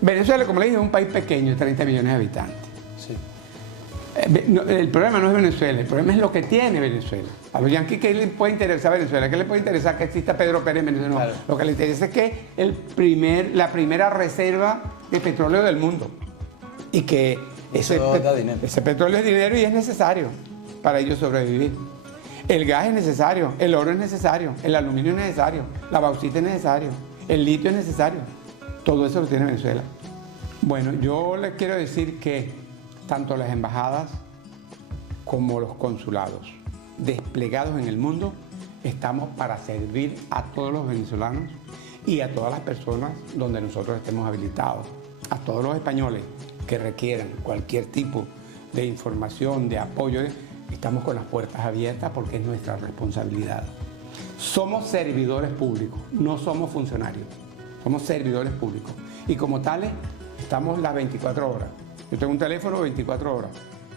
Venezuela, como le dije, es un país pequeño de 30 millones de habitantes. Sí. El problema no es Venezuela, el problema es lo que tiene Venezuela. A los yanquis, ¿qué les puede interesar a Venezuela? ¿Qué les puede interesar que exista Pedro Pérez en Venezuela? No, claro. Lo que les interesa es que la primera reserva de petróleo del mundo. Y que ese petróleo es dinero y es necesario para ellos sobrevivir. El gas es necesario, el oro es necesario, el aluminio es necesario, la bauxita es necesario, el litio es necesario. Todo eso lo tiene Venezuela. Bueno, yo les quiero decir que tanto las embajadas como los consulados desplegados en el mundo estamos para servir a todos los venezolanos y a todas las personas donde nosotros estemos habilitados, a todos los españoles que requieran cualquier tipo de información, de apoyo, estamos con las puertas abiertas porque es nuestra responsabilidad. Somos servidores públicos, no somos funcionarios, somos servidores públicos y como tales estamos las 24 horas. Yo tengo un teléfono 24 horas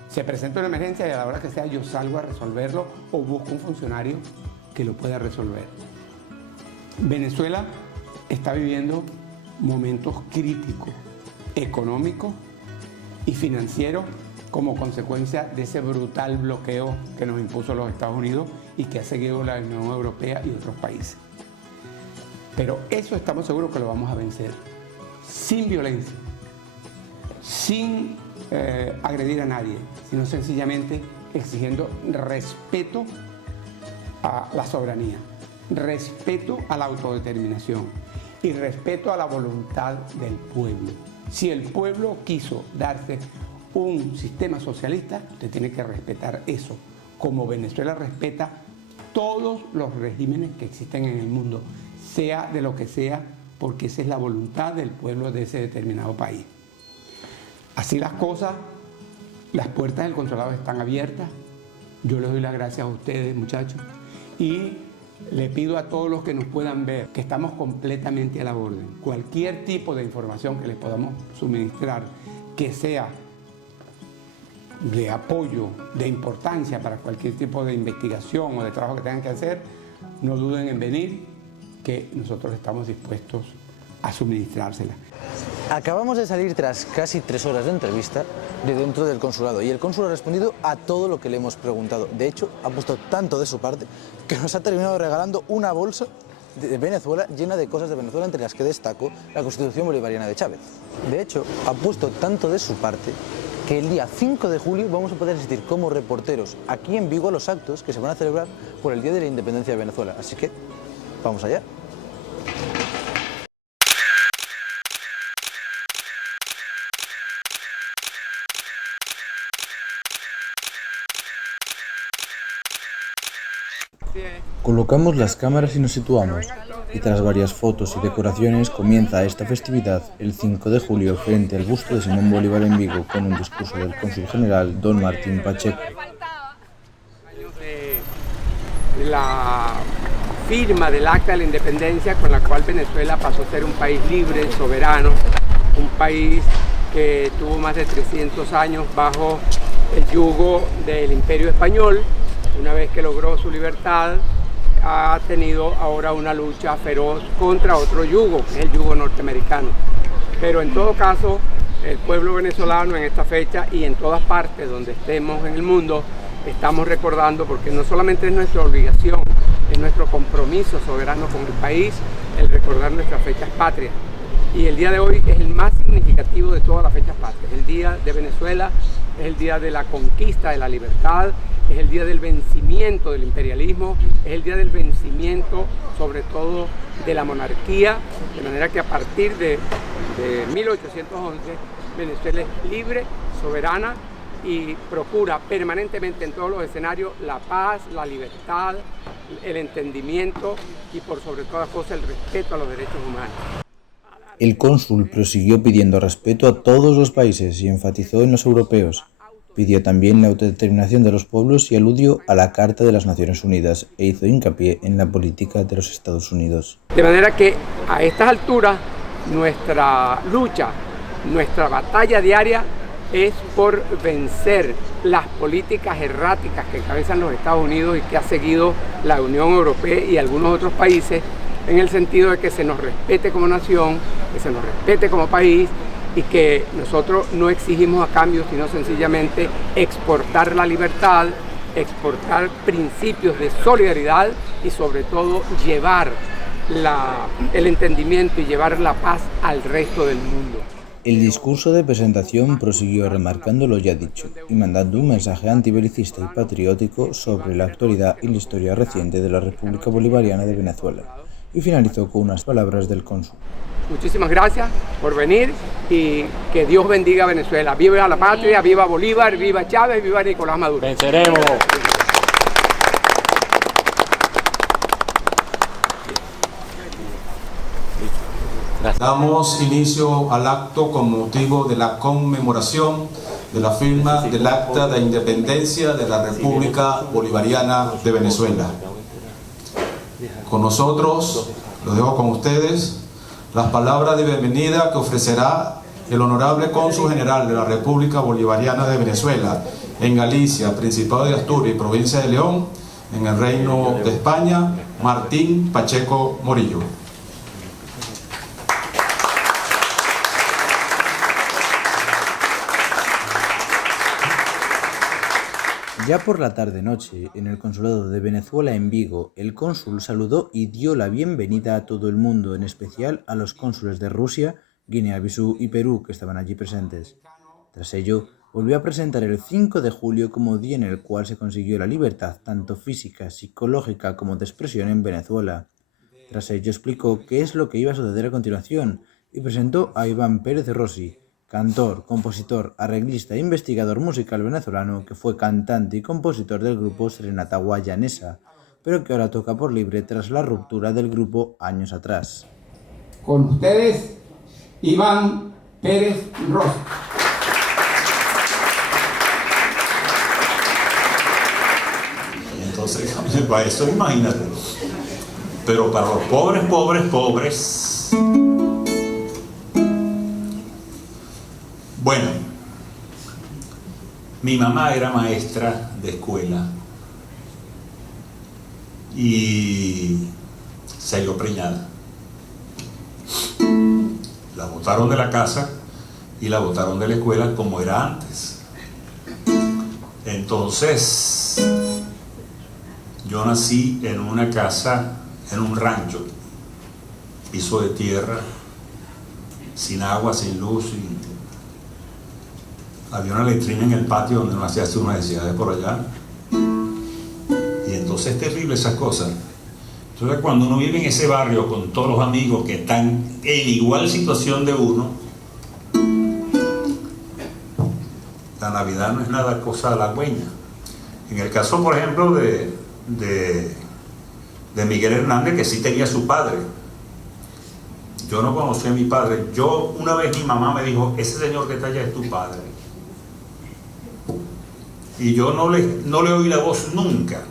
Se presenta una emergencia y a la hora que sea yo salgo a resolverlo o busco un funcionario que lo pueda resolver. Venezuela está viviendo momentos críticos, económicos y financieros, como consecuencia de ese brutal bloqueo que nos impuso los Estados Unidos y que ha seguido la Unión Europea y otros países. Pero eso estamos seguros que lo vamos a vencer, sin violencia, sin agredir a nadie, sino sencillamente exigiendo respeto a la soberanía, respeto a la autodeterminación y respeto a la voluntad del pueblo. Si el pueblo quiso darse un sistema socialista, usted tiene que respetar eso, como Venezuela respeta todos los regímenes que existen en el mundo, sea de lo que sea, porque esa es la voluntad del pueblo de ese determinado país. Así las cosas, las puertas del consulado están abiertas. Yo les doy las gracias a ustedes, muchachos, y le pido a todos los que nos puedan ver que estamos completamente a la orden. Cualquier tipo de información que les podamos suministrar, que sea de apoyo, de importancia para cualquier tipo de investigación o de trabajo que tengan que hacer, no duden en venir, que nosotros estamos dispuestos a suministrársela. Acabamos de salir tras casi 3 horas de entrevista de dentro del consulado y el cónsul ha respondido a todo lo que le hemos preguntado. De hecho, ha puesto tanto de su parte que nos ha terminado regalando una bolsa de Venezuela llena de cosas de Venezuela, entre las que destaco la Constitución Bolivariana de Chávez. De hecho, ha puesto tanto de su parte que el día 5 de julio vamos a poder asistir como reporteros aquí en Vigo a los actos que se van a celebrar por el Día de la Independencia de Venezuela. Así que, vamos allá. Colocamos las cámaras y nos situamos, y tras varias fotos y decoraciones comienza esta festividad el 5 de julio frente al busto de Simón Bolívar en Vigo con un discurso del cónsul general don Martín Pacheco. La firma del Acta de la Independencia, con la cual Venezuela pasó a ser un país libre, soberano, un país que tuvo más de 300 años bajo el yugo del Imperio Español. Una vez que logró su libertad, ha tenido ahora una lucha feroz contra otro yugo, que es el yugo norteamericano. Pero en todo caso, el pueblo venezolano en esta fecha y en todas partes donde estemos en el mundo, estamos recordando, porque no solamente es nuestra obligación, es nuestro compromiso soberano con el país, el recordar nuestras fechas patrias. Y el día de hoy es el más significativo de todas las fechas patrias. El día de Venezuela es el día de la conquista de la libertad, es el día del vencimiento del imperialismo, es el día del vencimiento sobre todo de la monarquía, de manera que a partir de 1811 Venezuela es libre, soberana y procura permanentemente en todos los escenarios la paz, la libertad, el entendimiento y por sobre todas las cosas el respeto a los derechos humanos. El cónsul prosiguió pidiendo respeto a todos los países y enfatizó en los europeos. Pidió también la autodeterminación de los pueblos y aludió a la Carta de las Naciones Unidas e hizo hincapié en la política de los Estados Unidos. De manera que a estas alturas nuestra lucha, nuestra batalla diaria es por vencer las políticas erráticas que encabezan los Estados Unidos y que ha seguido la Unión Europea y algunos otros países, en el sentido de que se nos respete como nación, que se nos respete como país y que nosotros no exigimos a cambio, sino sencillamente exportar la libertad, exportar principios de solidaridad y sobre todo llevar el entendimiento y llevar la paz al resto del mundo. El discurso de presentación prosiguió remarcando lo ya dicho y mandando un mensaje antibelicista y patriótico sobre la actualidad y la historia reciente de la República Bolivariana de Venezuela, y finalizó con unas palabras del cónsul. Muchísimas gracias por venir y que Dios bendiga a Venezuela. Viva la patria, viva Bolívar, viva Chávez, viva Nicolás Maduro. ¡Venceremos! Damos inicio al acto con motivo de la conmemoración de la firma del Acta de Independencia de la República Bolivariana de Venezuela. Con nosotros, lo dejo con ustedes, las palabras de bienvenida que ofrecerá el honorable cónsul general de la República Bolivariana de Venezuela en Galicia, Principado de Asturias y Provincia de León, en el Reino de España, Martín Pacheco Morillo. Ya por la tarde-noche, en el Consulado de Venezuela en Vigo, el cónsul saludó y dio la bienvenida a todo el mundo, en especial a los cónsules de Rusia, Guinea-Bissau y Perú que estaban allí presentes. Tras ello, volvió a presentar el 5 de julio como día en el cual se consiguió la libertad tanto física, psicológica como de expresión en Venezuela. Tras ello explicó qué es lo que iba a suceder a continuación y presentó a Iván Pérez Rossi, cantor, compositor, arreglista e investigador musical venezolano que fue cantante y compositor del grupo Serenata Guayanesa, pero que ahora toca por libre tras la ruptura del grupo años atrás. Con ustedes, Iván Pérez Rossi. Entonces, para eso imagínate. Pero para los pobres. Bueno, mi mamá era maestra de escuela y salió preñada. La botaron de la casa y la botaron de la escuela como era antes. Entonces, yo nací en una casa, en un rancho, piso de tierra, sin agua, sin luz, había una letrina en el patio donde uno hacía sus necesidades por allá. Y entonces es terrible esas cosas. Entonces cuando uno vive en ese barrio con todos los amigos que están en igual situación de uno, la Navidad no es nada cosa halagüeña. En el caso, por ejemplo, de Miguel Hernández, que sí tenía su padre. Yo no conocí a mi padre. Una vez mi mamá me dijo, ese señor que está allá es tu padre. Y yo no le oí la voz nunca.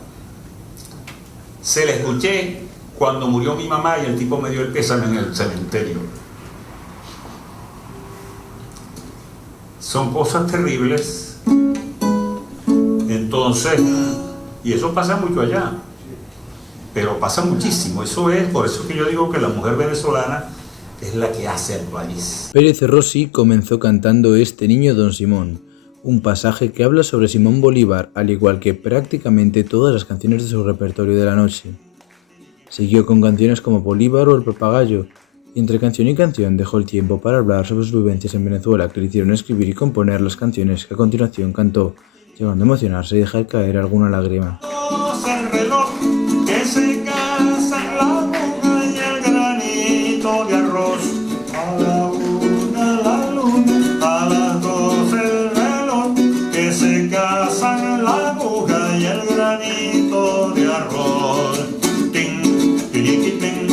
Se la escuché cuando murió mi mamá y el tipo me dio el pésame en el cementerio. Son cosas terribles. Entonces, y eso pasa mucho allá, pero pasa muchísimo. Por eso que yo digo que la mujer venezolana es la que hace al país. Pérez Rossi comenzó cantando Este niño Don Simón, un pasaje que habla sobre Simón Bolívar, al igual que prácticamente todas las canciones de su repertorio de la noche. Siguió con canciones como Bolívar o El Papagayo, y entre canción y canción dejó el tiempo para hablar sobre sus vivencias en Venezuela, que le hicieron escribir y componer las canciones que a continuación cantó, llegando a emocionarse y dejar caer alguna lágrima. El reloj que se casa en la aguja y el granito de arroz. A la una la luna, a las 12 el reloj que se casa en la aguja y el granito de arroz. Ting, tiriquitín,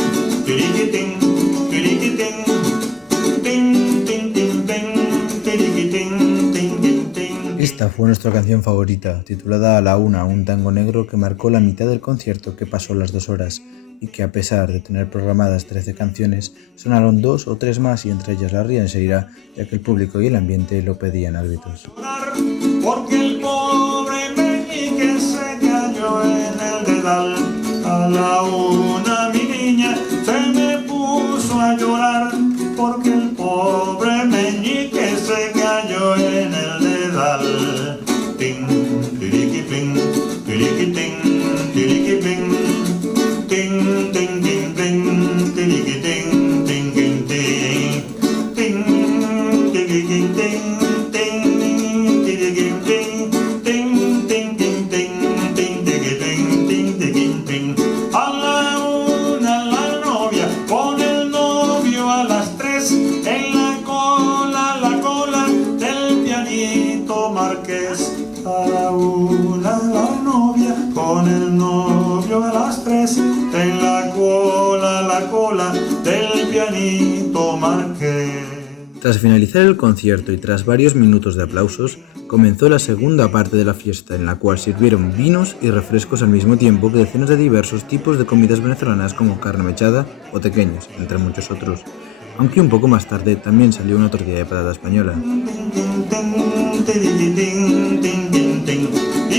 tiriquitín, tiriquitín, ting, ting, ting, ting, tiriquitín, ting, ting, ting. Esta fue nuestra canción favorita, titulada A la una, un tango negro que marcó la mitad del concierto, que pasó las 2 horas, y que a pesar de tener programadas 13 canciones, sonaron 2 o 3 más, y entre ellas la Riancheira, ya que el público y el ambiente lo pedían a gritos. Porque el pobre meñique se cayó en el dedal. A la una mi niña se me puso a llorar, porque el pobre meñique se cayó en el dedal. Ting, tiriquiping, tiriquiting, tiriquiping, ting, ting, ting, ting, tiriquiting, ting, ting, ting, ting, tiriquiting, ting, ting, tiriquiting, ting, ting, ting, ting, ting, tiriquiting, ting, ting, ting. A la una la novia con el novio, a las 3 en la cola del pianito marqués. A la una la novia con el novio, a las 3 en la cola del pianito marqués. Tras finalizar el concierto y tras varios minutos de aplausos, comenzó la segunda parte de la fiesta, en la cual sirvieron vinos y refrescos al mismo tiempo que decenas de diversos tipos de comidas venezolanas como carne mechada o tequeños, entre muchos otros. Aunque un poco más tarde también salió una tortilla de patata española.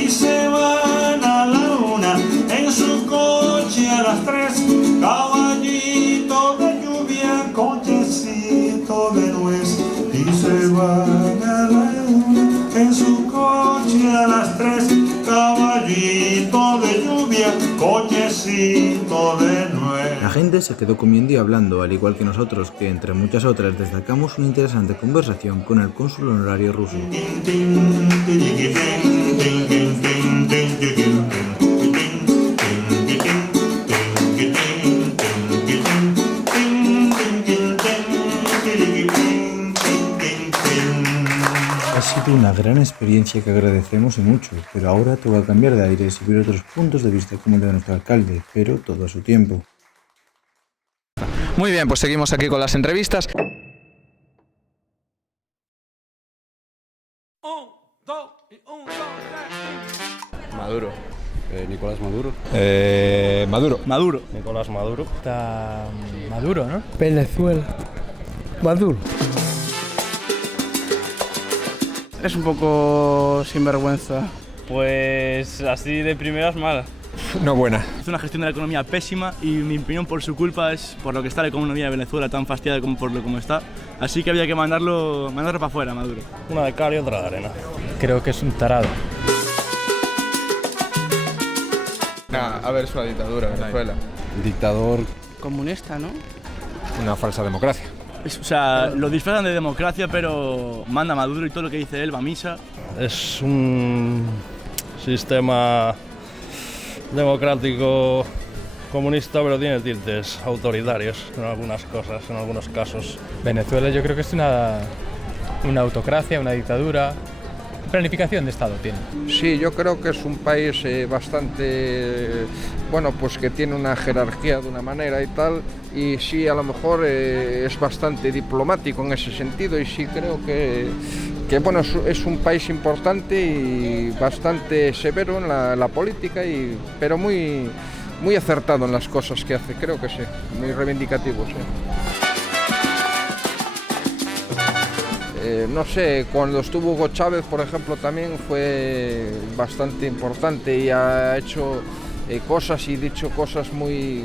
y se van a la luna en su coche a las 3. Caballito de lluvia, cochecito de nuez, y se van a la luna en su coche a las 3. Caballito de lluvia, cochecito de nuez. La gente se quedó comiendo y hablando, al igual que nosotros, que entre muchas otras destacamos una interesante conversación con el cónsul honorario ruso. Ha sido una gran experiencia que agradecemos y mucho, pero ahora toca cambiar de aires y ver otros puntos de vista como el de nuestro alcalde, pero todo a su tiempo. Muy bien, pues seguimos aquí con las entrevistas. Maduro. Nicolás Maduro. Maduro. Maduro. Nicolás Maduro. Está Maduro, ¿no? Venezuela. Maduro. Es un poco sinvergüenza. Pues así de primeras mala. No buena. Es una gestión de la economía pésima y mi opinión por su culpa es por lo que está la economía de Venezuela tan fastidiada como por lo como está. Así que había que mandarlo para afuera, Maduro. Una de cal y otra de arena. Creo que es un tarado. A ver, es una dictadura, Venezuela. Dictador. Comunista, ¿no? Una falsa democracia. O sea, lo disfrazan de democracia, pero manda Maduro y todo lo que dice él va a misa. Es un sistema democrático comunista, pero tiene tintes autoritarios en algunas cosas, en algunos casos. Venezuela yo creo que es una autocracia, una dictadura. Planificación de Estado tiene. Sí, yo creo que es un país bastante, bueno, pues que tiene una jerarquía de una manera y tal, y sí, a lo mejor es bastante diplomático en ese sentido, y sí creo que bueno, es un país importante y bastante severo en la política, pero muy acertado en las cosas que hace, creo que sí, muy reivindicativo, sí. No sé, cuando estuvo Hugo Chávez, por ejemplo, también fue bastante importante y ha hecho cosas y dicho cosas muy...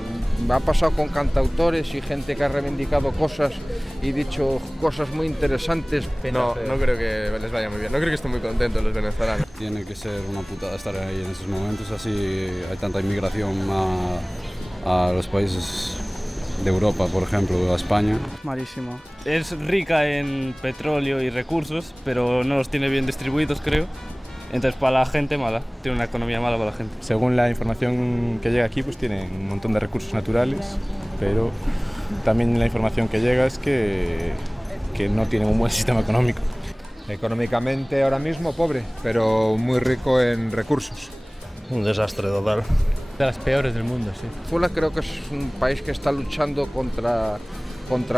Ha pasado con cantautores y gente que ha reivindicado cosas y dicho cosas muy interesantes. No creo que les vaya muy bien, no creo que estén muy contentos los venezolanos. Tiene que ser una putada estar ahí en esos momentos, así hay tanta inmigración a los países de Europa, por ejemplo, a España. Malísimo. Es rica en petróleo y recursos, pero no los tiene bien distribuidos, creo. Entonces, para la gente, mala. Tiene una economía mala para la gente. Según la información que llega aquí, pues tienen un montón de recursos naturales, pero también la información que llega es que no tienen un buen sistema económico. Económicamente ahora mismo pobre, pero muy rico en recursos. Un desastre total. De las peores del mundo, sí. Venezuela creo que es un país que está luchando contra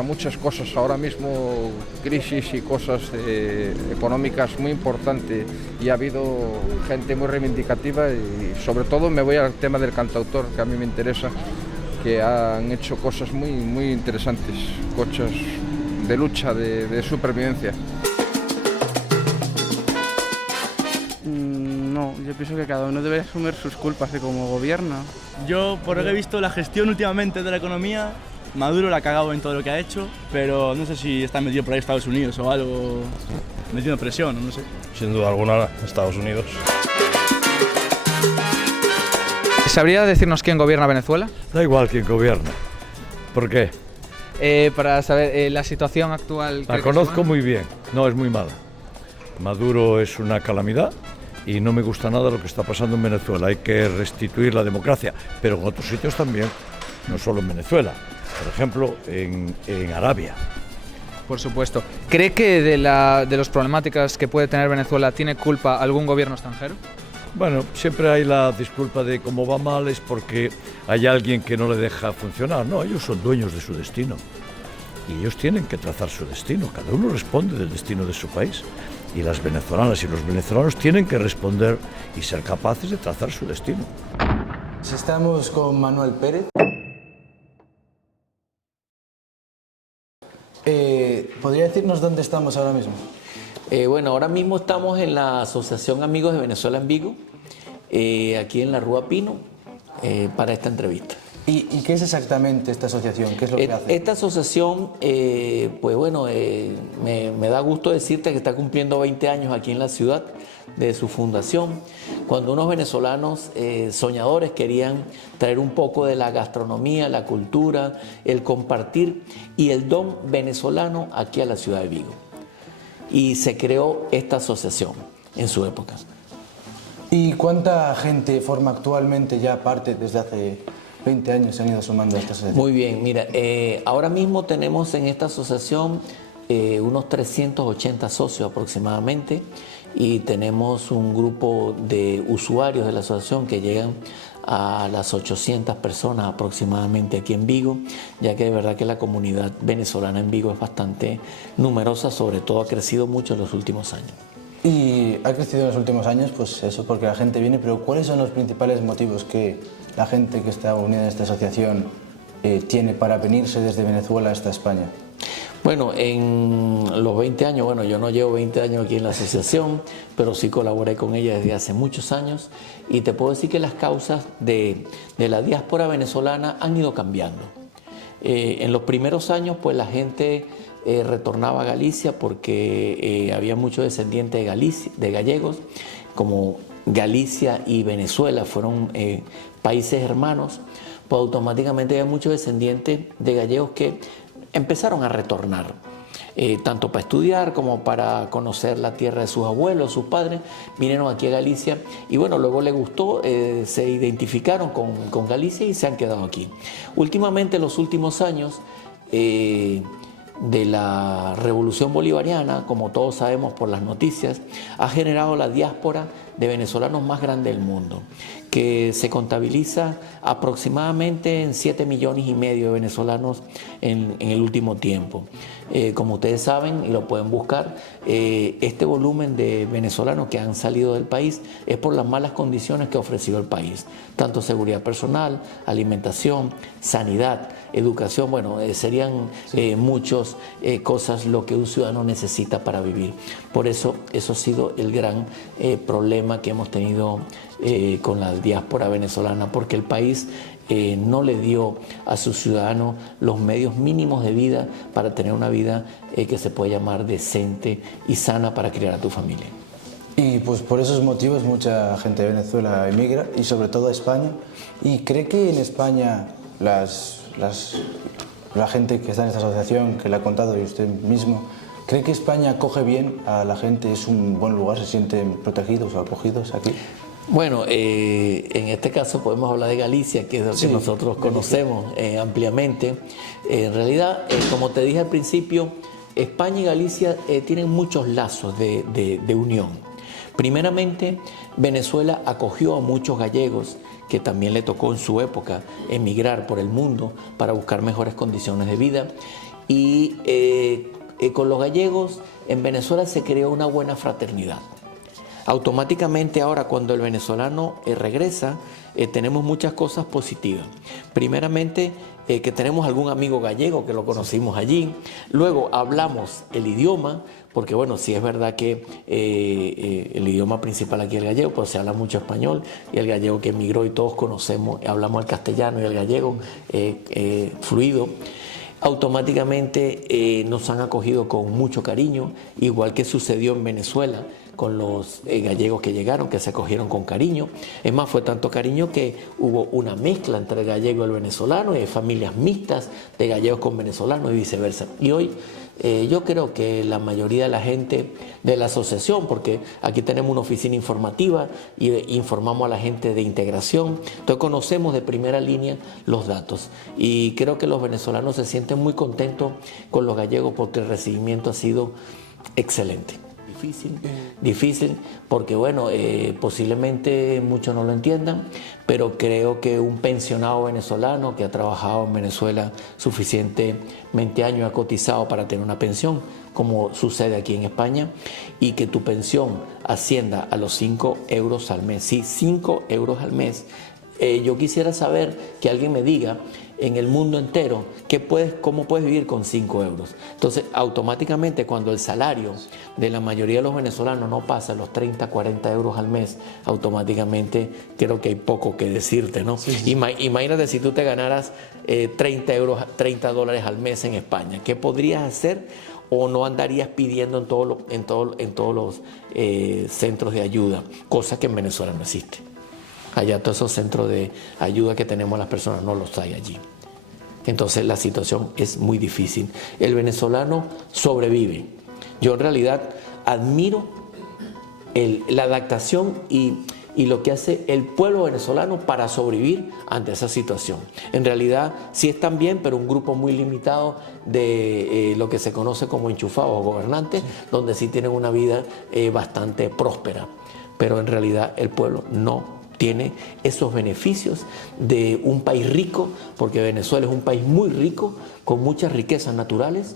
muchas cosas ahora mismo, crisis y cosas económicas muy importantes, y ha habido gente muy reivindicativa y sobre todo me voy al tema del cantautor, que a mí me interesa, que han hecho cosas muy interesantes, cosas de lucha, de supervivencia. No, yo pienso que cada uno debe asumir sus culpas de cómo gobierna. Yo, por lo que he visto, la gestión últimamente de la economía, Maduro la ha cagado en todo lo que ha hecho, pero no sé si está metido por ahí Estados Unidos o algo, metiendo presión, no sé. Sin duda alguna, Estados Unidos. ¿Sabría decirnos quién gobierna Venezuela? Da igual quién gobierna. ¿Por qué? Para saber la situación actual. La conozco muy bien, no es muy mala. Maduro es una calamidad y no me gusta nada lo que está pasando en Venezuela. Hay que restituir la democracia, pero en otros sitios también, no solo en Venezuela. Por ejemplo, en Arabia. Por supuesto. ¿Cree que de las problemáticas que puede tener Venezuela tiene culpa algún gobierno extranjero? Bueno, siempre hay la disculpa de cómo va mal es porque hay alguien que no le deja funcionar. No, ellos son dueños de su destino y ellos tienen que trazar su destino. Cada uno responde del destino de su país y las venezolanas y los venezolanos tienen que responder y ser capaces de trazar su destino. Estamos con Manuel Pérez. ¿Podría decirnos dónde estamos ahora mismo? Bueno, ahora mismo estamos en la Asociación Amigos de Venezuela en Vigo. aquí en la Rúa Pino para esta entrevista. ¿Y qué es exactamente esta asociación? ¿Qué es lo que hace? Esta asociación, pues bueno, me da gusto decirte que está cumpliendo 20 años aquí en la ciudad de su fundación, cuando unos venezolanos soñadores querían traer un poco de la gastronomía, la cultura, el compartir y el don venezolano aquí a la ciudad de Vigo. Y se creó esta asociación en su época. ¿Y cuánta gente forma actualmente ya parte desde hace 20 años se han ido sumando a esta asociación? Muy bien, mira, ahora mismo tenemos en esta asociación unos 380 socios aproximadamente y tenemos un grupo de usuarios de la asociación que llegan a las 800 personas aproximadamente aquí en Vigo, ya que de verdad que la comunidad venezolana en Vigo es bastante numerosa, sobre todo ha crecido mucho en los últimos años. Y ha crecido en los últimos años, pues eso, porque la gente viene, pero ¿cuáles son los principales motivos que la gente que está unida en esta asociación tiene para venirse desde Venezuela hasta España? Bueno, en los 20 años, bueno, yo no llevo 20 años aquí en la asociación, pero sí colaboré con ella desde hace muchos años y te puedo decir que las causas de la diáspora venezolana han ido cambiando. En los primeros años, pues la gente retornaba a Galicia porque había muchos descendientes de gallegos, como Galicia y Venezuela fueron países hermanos, pues automáticamente había muchos descendientes de gallegos que empezaron a retornar, tanto para estudiar como para conocer la tierra de sus abuelos, sus padres, vinieron aquí a Galicia y bueno, luego les gustó, se identificaron con Galicia y se han quedado aquí. Últimamente, en los últimos años, de la Revolución Bolivariana, como todos sabemos por las noticias, ha generado la diáspora de venezolanos más grande del mundo, que se contabiliza aproximadamente en 7,5 millones de venezolanos en el último tiempo. Como ustedes saben, y lo pueden buscar, este volumen de venezolanos que han salido del país es por las malas condiciones que ha ofrecido el país, tanto seguridad personal, alimentación, sanidad, educación, bueno, serían muchas cosas lo que un ciudadano necesita para vivir. Por eso ha sido el gran problema que hemos tenido con la diáspora venezolana, porque el país no le dio a sus ciudadanos los medios mínimos de vida para tener una vida que se puede llamar decente y sana para criar a tu familia. Y pues por esos motivos mucha gente de Venezuela emigra y sobre todo a España. ¿Y cree que en España la gente que está en esta asociación, que le ha contado y usted mismo, cree que España acoge bien a la gente, es un buen lugar, se sienten protegidos o acogidos aquí? Bueno, en este caso podemos hablar de Galicia, que es lo que nosotros conocemos ampliamente. En realidad, como te dije al principio, España y Galicia tienen muchos lazos de unión. Primeramente, Venezuela acogió a muchos gallegos que también le tocó en su época emigrar por el mundo para buscar mejores condiciones de vida. Y con los gallegos en Venezuela se creó una buena fraternidad. Automáticamente ahora cuando el venezolano regresa tenemos muchas cosas positivas. Primeramente que tenemos algún amigo gallego que lo conocimos allí. Luego hablamos el idioma, porque bueno, sí es verdad que el idioma principal aquí es el gallego, pero se habla mucho español y el gallego que emigró y todos conocemos, hablamos el castellano y el gallego fluido. Automáticamente nos han acogido con mucho cariño, igual que sucedió en Venezuela con los gallegos que llegaron, que se acogieron con cariño. Es más, fue tanto cariño que hubo una mezcla entre el gallego y el venezolano, y hay familias mixtas de gallegos con venezolanos y viceversa. Y hoy yo creo que la mayoría de la gente de la asociación, porque aquí tenemos una oficina informativa y informamos a la gente de integración, entonces conocemos de primera línea los datos y creo que los venezolanos se sienten muy contentos con los gallegos porque el recibimiento ha sido excelente. Difícil porque bueno, posiblemente muchos no lo entiendan, pero creo que un pensionado venezolano que ha trabajado en Venezuela suficientemente años, ha cotizado para tener una pensión, como sucede aquí en España, y que tu pensión ascienda a los 5 euros al mes, sí, 5 euros al mes, Yo quisiera saber que alguien me diga en el mundo entero cómo puedes vivir con 5 euros. Entonces, automáticamente, cuando el salario de la mayoría de los venezolanos no pasa los 30, 40 euros al mes, automáticamente creo que hay poco que decirte, ¿no? Sí. Imagínate si tú te ganaras $30 al mes en España. ¿Qué podrías hacer? ¿O no andarías pidiendo en todos los centros de ayuda? Cosa que en Venezuela no existe. Allá todos esos centros de ayuda que tenemos las personas no los hay allí. Entonces la situación es muy difícil. El venezolano sobrevive. Yo en realidad admiro la adaptación y lo que hace el pueblo venezolano para sobrevivir ante esa situación. En realidad sí están bien, pero un grupo muy limitado de lo que se conoce como enchufados o gobernantes, donde sí tienen una vida bastante próspera. Pero en realidad el pueblo no tiene esos beneficios de un país rico, porque Venezuela es un país muy rico, con muchas riquezas naturales,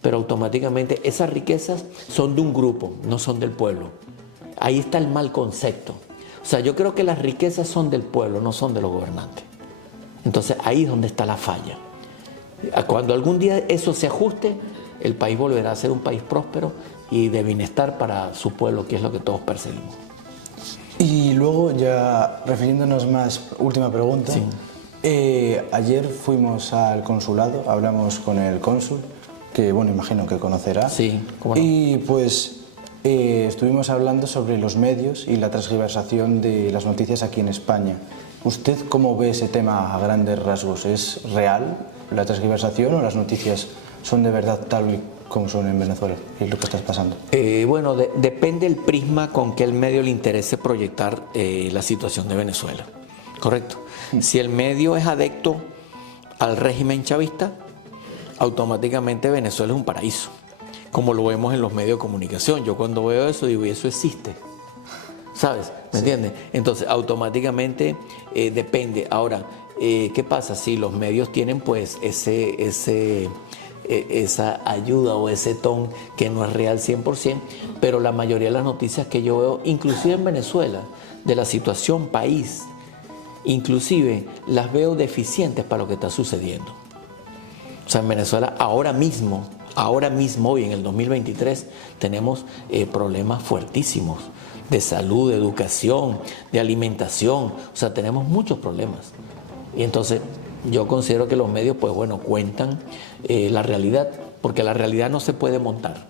pero automáticamente esas riquezas son de un grupo, no son del pueblo. Ahí está el mal concepto. O sea, yo creo que las riquezas son del pueblo, no son de los gobernantes. Entonces ahí es donde está la falla. Cuando algún día eso se ajuste, el país volverá a ser un país próspero y de bienestar para su pueblo, que es lo que todos perseguimos. Y luego, ya refiriéndonos más, última pregunta. Sí. Ayer fuimos al consulado, hablamos con el cónsul, que bueno, imagino que conocerá. Sí, cómo no. Y pues estuvimos hablando sobre los medios y la transgiversación de las noticias aquí en España. ¿Usted cómo ve ese tema a grandes rasgos? ¿Es real la transgiversación o las noticias son de verdad tal y como son en Venezuela? ¿Qué es lo que está pasando? Bueno, depende del prisma con que el medio le interese proyectar la situación de Venezuela. ¿Correcto? Si el medio es adepto al régimen chavista, automáticamente Venezuela es un paraíso, como lo vemos en los medios de comunicación. Yo cuando veo eso digo, ¿y eso existe? ¿Sabes? ¿Me entiendes? Entonces, automáticamente depende. Ahora, ¿qué pasa? Si los medios tienen pues esa ayuda o ese ton que no es real 100%, pero la mayoría de las noticias que yo veo, inclusive en Venezuela, de la situación país, inclusive las veo deficientes para lo que está sucediendo. O sea, en Venezuela ahora mismo, hoy en el 2023, tenemos problemas fuertísimos de salud, de educación, de alimentación. O sea, tenemos muchos problemas. Y entonces yo considero que los medios, pues bueno, cuentan la realidad, porque la realidad no se puede montar.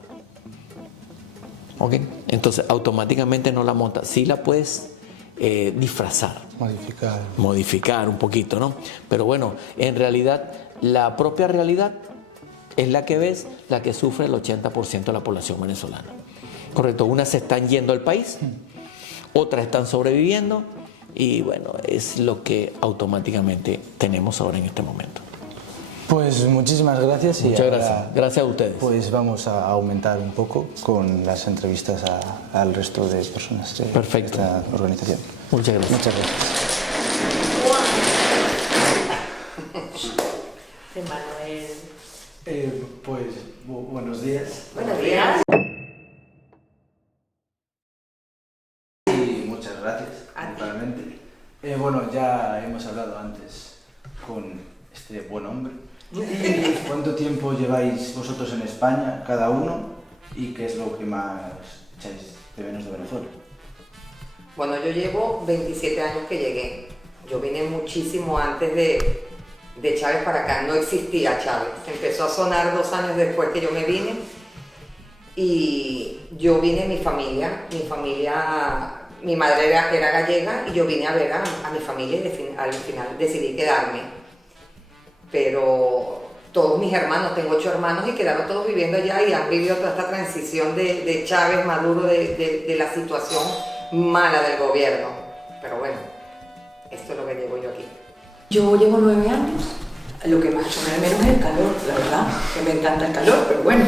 ¿Ok? Entonces automáticamente no la montas. Sí la puedes disfrazar. Modificar un poquito, ¿no? Pero bueno, en realidad, la propia realidad es la que ves, la que sufre el 80% de la población venezolana. Correcto, unas se están yendo al país, otras están sobreviviendo y bueno, es lo que automáticamente tenemos ahora en este momento. Pues muchísimas gracias. Muchas gracias. Gracias a ustedes. Pues vamos a aumentar un poco con las entrevistas al resto de personas de esta organización. Muchas gracias. Muchas gracias. Manuel. Pues buenos días. Buenos días. Y muchas gracias, principalmente. Bueno, ya hemos hablado antes con este buen hombre. ¿Y cuánto tiempo lleváis vosotros en España, cada uno? ¿Y qué es lo que más echáis de menos de Venezuela? Bueno, yo llevo 27 años que llegué. Yo vine muchísimo antes de Chávez para acá. No existía Chávez. Empezó a sonar 2 años después que yo me vine. Y yo vine, mi familia, mi madre era gallega y yo vine a ver a mi familia y al final decidí quedarme. Pero todos mis hermanos, tengo 8 hermanos y quedaron todos viviendo allá y han vivido toda esta transición de Chávez, Maduro, de la situación mala del gobierno. Pero bueno, esto es lo que llevo yo aquí. Yo llevo 9 años, lo que más echo de menos es el calor, la verdad, que me encanta el calor, pero bueno.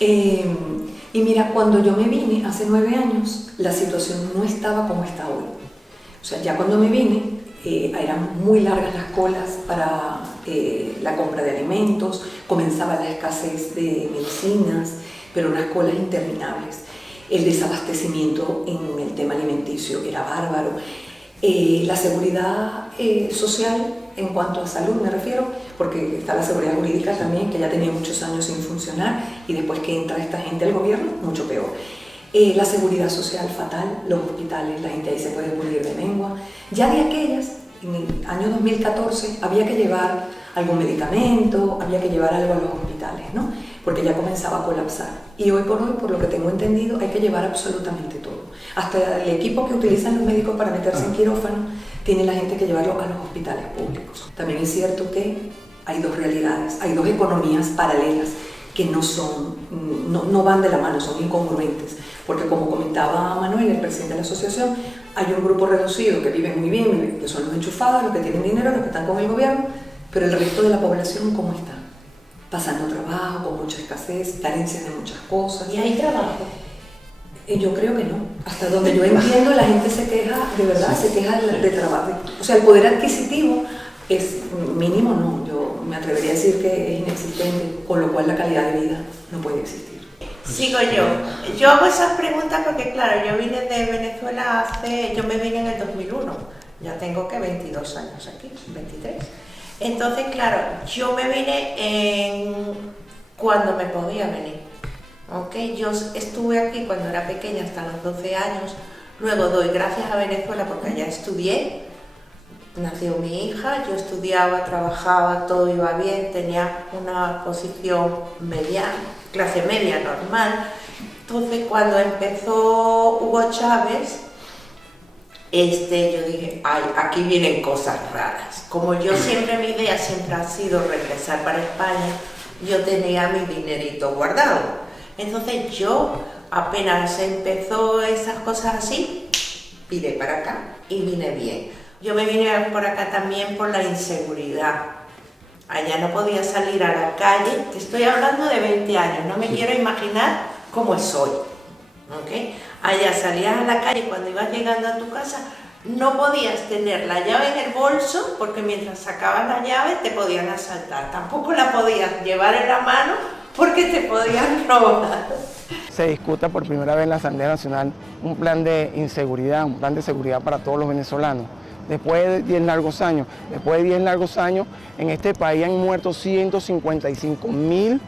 Y mira, cuando yo me vine hace 9 años, la situación no estaba como está hoy. O sea, ya cuando me vine, eran muy largas las colas para la compra de alimentos, comenzaba la escasez de medicinas, pero unas colas interminables. El desabastecimiento en el tema alimenticio era bárbaro. La seguridad social, en cuanto a salud me refiero, porque está la seguridad jurídica también, que ya tenía muchos años sin funcionar, y después que entra esta gente al gobierno, mucho peor. La seguridad social fatal, los hospitales, la gente ahí se puede morir de lengua. Ya de aquellas, en el año 2014, había que llevar algún medicamento, había que llevar algo a los hospitales, ¿no? Porque ya comenzaba a colapsar. Y hoy, por lo que tengo entendido, hay que llevar absolutamente todo. Hasta el equipo que utilizan los médicos para meterse en quirófano, tiene la gente que llevarlo a los hospitales públicos. También es cierto que hay dos realidades, hay dos economías paralelas que no van de la mano, son incongruentes. Porque como comentaba Manuel, el presidente de la asociación, hay un grupo reducido que vive muy bien, que son los enchufados, los que tienen dinero, los que están con el gobierno, pero el resto de la población, ¿cómo está? Pasando trabajo, con mucha escasez, carencias de muchas cosas. ¿Y hay trabajo? Yo creo que no. Hasta donde yo entiendo, la gente se queja, de verdad, se queja de trabajo. O sea, el poder adquisitivo es mínimo, no. Yo me atrevería a decir que es inexistente, con lo cual la calidad de vida no puede existir. Sigo yo. Yo hago esas preguntas porque, claro, yo vine de Venezuela yo me vine en el 2001. Ya tengo que 22 años aquí, 23. Entonces, claro, yo me vine cuando me podía venir. ¿Okay? Yo estuve aquí cuando era pequeña hasta los 12 años. Luego doy gracias a Venezuela porque allá estudié. Nació mi hija, yo estudiaba, trabajaba, todo iba bien, tenía una posición mediana, clase media normal. Entonces cuando empezó Hugo Chávez, yo dije, ay, aquí vienen cosas raras. Como yo siempre, mi idea siempre ha sido regresar para España, yo tenía mi dinerito guardado. Entonces yo, apenas empezó esas cosas así, vine para acá y vine bien. Yo me vine por acá también por la inseguridad. Allá no podía salir a la calle, te estoy hablando de 20 años, no me quiero imaginar cómo es hoy. ¿Okay? Allá salías a la calle, cuando ibas llegando a tu casa, no podías tener la llave en el bolso, porque mientras sacabas la llave te podían asaltar. Tampoco la podías llevar en la mano, porque te podían robar. Se discuta por primera vez en la Asamblea Nacional un plan de inseguridad, un plan de seguridad para todos los venezolanos. Después de 10 largos años, en este país han muerto 155.000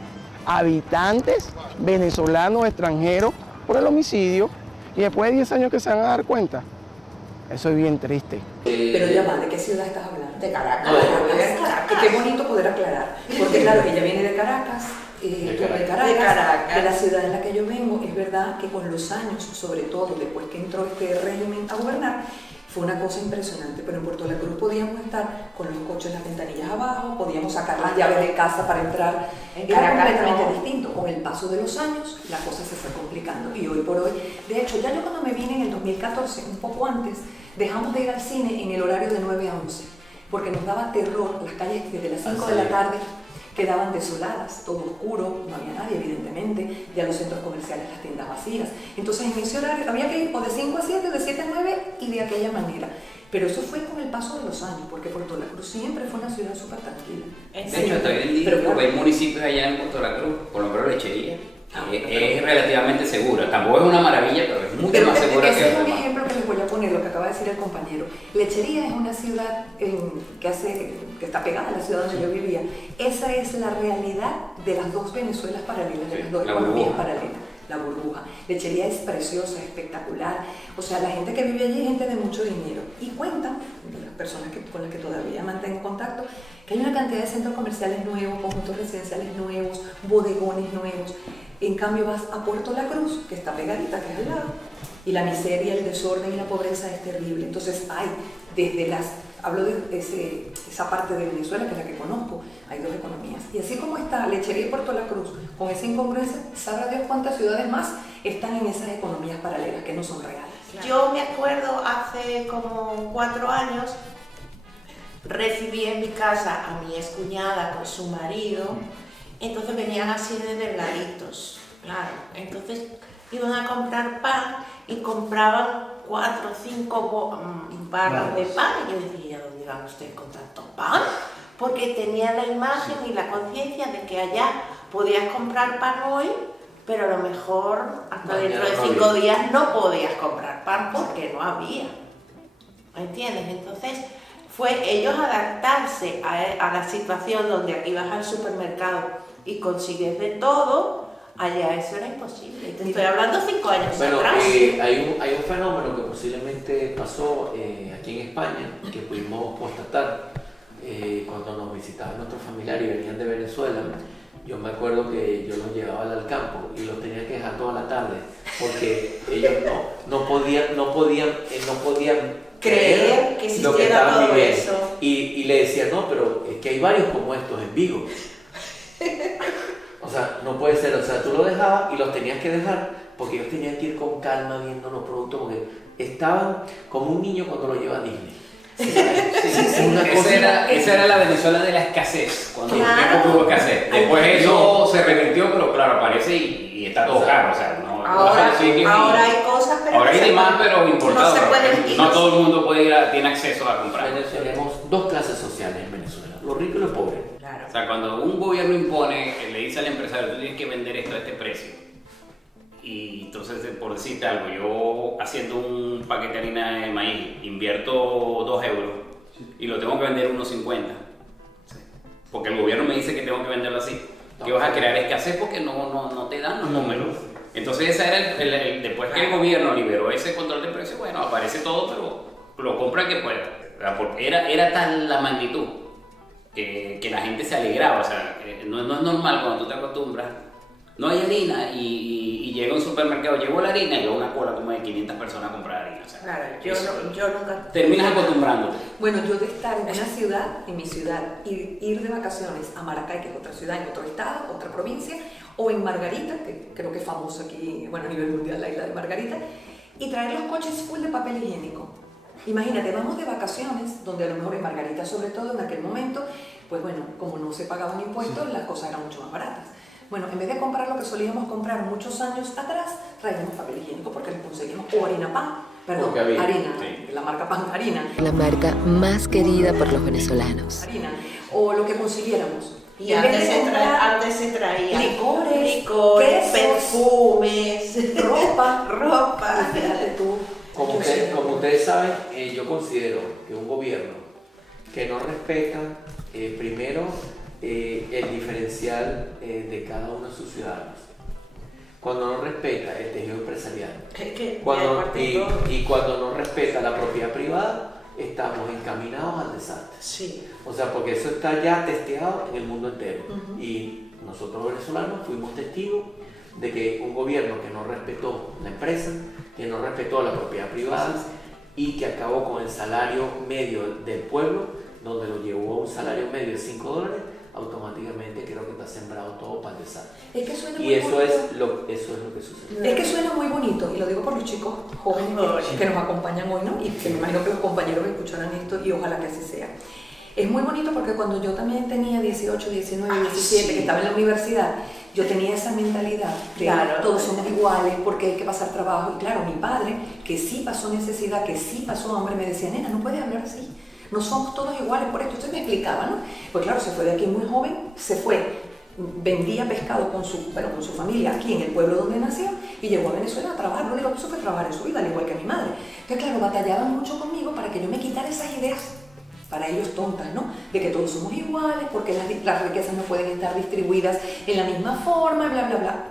habitantes venezolanos extranjeros por el homicidio, y después de 10 años que se van a dar cuenta. Eso es bien triste. Pero ya va, ¿de qué ciudad estás hablando? De Caracas. Qué bonito poder aclarar, porque claro, ella viene de Caracas, de la ciudad en la que yo vengo. Es verdad que con los años, sobre todo después que entró este régimen a gobernar, fue una cosa impresionante, pero en Puerto La Cruz podíamos estar con los coches, las ventanillas abajo, podíamos sacar las llaves de casa para entrar. Era completamente distinto. Con el paso de los años, la cosa se fue complicando, y hoy por hoy, de hecho, ya yo cuando me vine en el 2014, un poco antes, dejamos de ir al cine en el horario de 9 a 11, porque nos daba terror. Las calles desde las 5 de la tarde quedaban desoladas, todo oscuro, no había nadie evidentemente, ya los centros comerciales, las tiendas vacías. Entonces en ese horario había que ir o de 5 a 7, de 7 a 9 y de aquella manera. Pero eso fue con el paso de los años, porque Puerto La Cruz siempre fue una ciudad súper tranquila. De hecho, hasta hoy en día hay municipios allá en Puerto La Cruz, por ejemplo Lechería, es relativamente segura. Tampoco es una maravilla, pero es mucho más segura que ese es un ejemplo que les voy a poner, lo que acaba de decir el compañero. Lechería es una ciudad que está pegada a la ciudad donde yo vivía. Esa es la realidad de las dos Venezuelas paralelas, de las dos economías paralelas. La burbuja. Lechería es preciosa, espectacular. O sea, la gente que vive allí es gente de mucho dinero. Y cuentan, las personas con las que todavía mantengo contacto, que hay una cantidad de centros comerciales nuevos, conjuntos residenciales nuevos, bodegones nuevos. En cambio vas a Puerto La Cruz, que está pegadita, que es al lado, y la miseria, el desorden y la pobreza es terrible. Entonces hay, hablo de esa parte de Venezuela, que es la que conozco, hay dos economías. Y así como está Lechería y Puerto La Cruz, con esa incongruencia, sabrá Dios cuántas ciudades más están en esas economías paralelas que no son reales. Yo me acuerdo hace como 4 años, recibí en mi casa a mi excuñada con su marido, entonces venían así de delgaditos, claro. Entonces iban a comprar pan y compraban 4 o 5 barras de pan, y yo decía, ¿dónde van ustedes con tanto pan? Porque tenía la imagen y la conciencia de que allá podías comprar pan hoy, pero a lo mejor hasta dentro de 5 días no podías comprar pan porque no había. ¿entiendes? Entonces fue ellos adaptarse a la situación donde aquí vas al supermercado y consigues de todo, allá eso era imposible. Te estoy hablando 5 años atrás. Hay un fenómeno que posiblemente pasó aquí en España, que pudimos constatar cuando nos visitaban nuestros familiares y venían de Venezuela. Yo me acuerdo que yo los llevaba al campo y los tenía que dejar toda la tarde porque ellos no podían creer que lo que existiera estaban todo viviendo. eso. Y le decía, no, pero es que hay varios como estos en Vigo. O sea, no puede ser, o sea, tú los dejabas y los tenías que dejar porque ellos tenían que ir con calma viendo los productos porque estaban como un niño cuando lo lleva a Disney. Esa era la Venezuela de la escasez, cuando el tiempo hubo escasez. Después eso se revirtió, pero claro, aparece y está todo caro. O sea, no, ahora hay cosas, pero ahora hay demás, pero importadas. No se pueden, no todo el mundo tiene acceso a comprar. Tenemos dos clases sociales en Venezuela, los ricos y los pobres. Claro. O sea, cuando un gobierno impone, le dice al empresario, tú tienes que vender esto a este precio. Y entonces, por decirte algo, yo haciendo un paquete de harina de maíz invierto 2 euros y lo tengo que vender 1,50. Porque el gobierno me dice que tengo que venderlo así. Que vas a crear escasez porque no te dan los números. Entonces, esa era después que el gobierno liberó ese control de precios, bueno, aparece todo, pero lo compra que pueda. Porque era tal la magnitud que la gente se alegraba. O sea, no es normal cuando tú te acostumbras. No hay harina y llega a un supermercado, llevo la harina y veo una cola como de 500 personas a comprar harina. O sea, claro, yo nunca... Terminas acostumbrándote. Bueno, yo de estar en una ciudad, en mi ciudad, ir de vacaciones a Maracay, que es otra ciudad, en otro estado, otra provincia, o en Margarita, que creo que es famoso aquí, bueno, a nivel mundial la isla de Margarita, y traer los coches full de papel higiénico. Imagínate, vamos de vacaciones, donde a lo mejor en Margarita, sobre todo en aquel momento, pues bueno, como no se pagaban impuestos, las cosas eran mucho más baratas. Bueno, en vez de comprar lo que solíamos comprar muchos años atrás, traíamos papel higiénico porque les conseguimos o harina pan, perdón, harina, sí. La marca pan, harina. La marca más querida por los venezolanos. Harina, o lo que consiguiéramos. Y antes se traía licores, quesos, perfumes, ropa. Y fíjate tú. Como ustedes saben, yo considero que un gobierno que no respeta primero el diferencial de cada uno de sus ciudadanos, cuando no respeta el tejido empresarial, y cuando no respeta la propiedad privada, estamos encaminados al desastre. Sí. O sea, porque eso está ya testeado en el mundo entero. Y nosotros venezolanos fuimos testigos de que un gobierno que no respetó la empresa, que no respetó la propiedad privada y que acabó con el salario medio del pueblo, donde lo llevó a un salario medio de $5, automáticamente creo que está sembrado todo para el desastre. Es que suena y muy eso bonito. es lo que sucede. Es que suena muy bonito, y lo digo por los chicos jóvenes que nos acompañan hoy, ¿no? Y que me imagino que los compañeros escucharán esto y ojalá que así sea. Es muy bonito porque cuando yo también tenía 18, 19, 17, que estaba en la universidad, yo tenía esa mentalidad de todos somos iguales porque hay que pasar trabajo. Y claro, mi padre, que sí pasó necesidad, que sí pasó hambre, me decía, nena, no puedes hablar así. No somos todos iguales por esto. Usted me explicaba, ¿no? Pues claro, se fue de aquí muy joven, se fue, vendía pescado con su familia aquí en el pueblo donde nació y llegó a Venezuela a trabajar. Lo único que hizo fue trabajar en su vida, al igual que mi madre. Entonces, claro, batallaban mucho conmigo para que yo me quitara esas ideas, para ellos tontas, ¿no? De que todos somos iguales, porque las riquezas no pueden estar distribuidas en la misma forma, bla, bla, bla.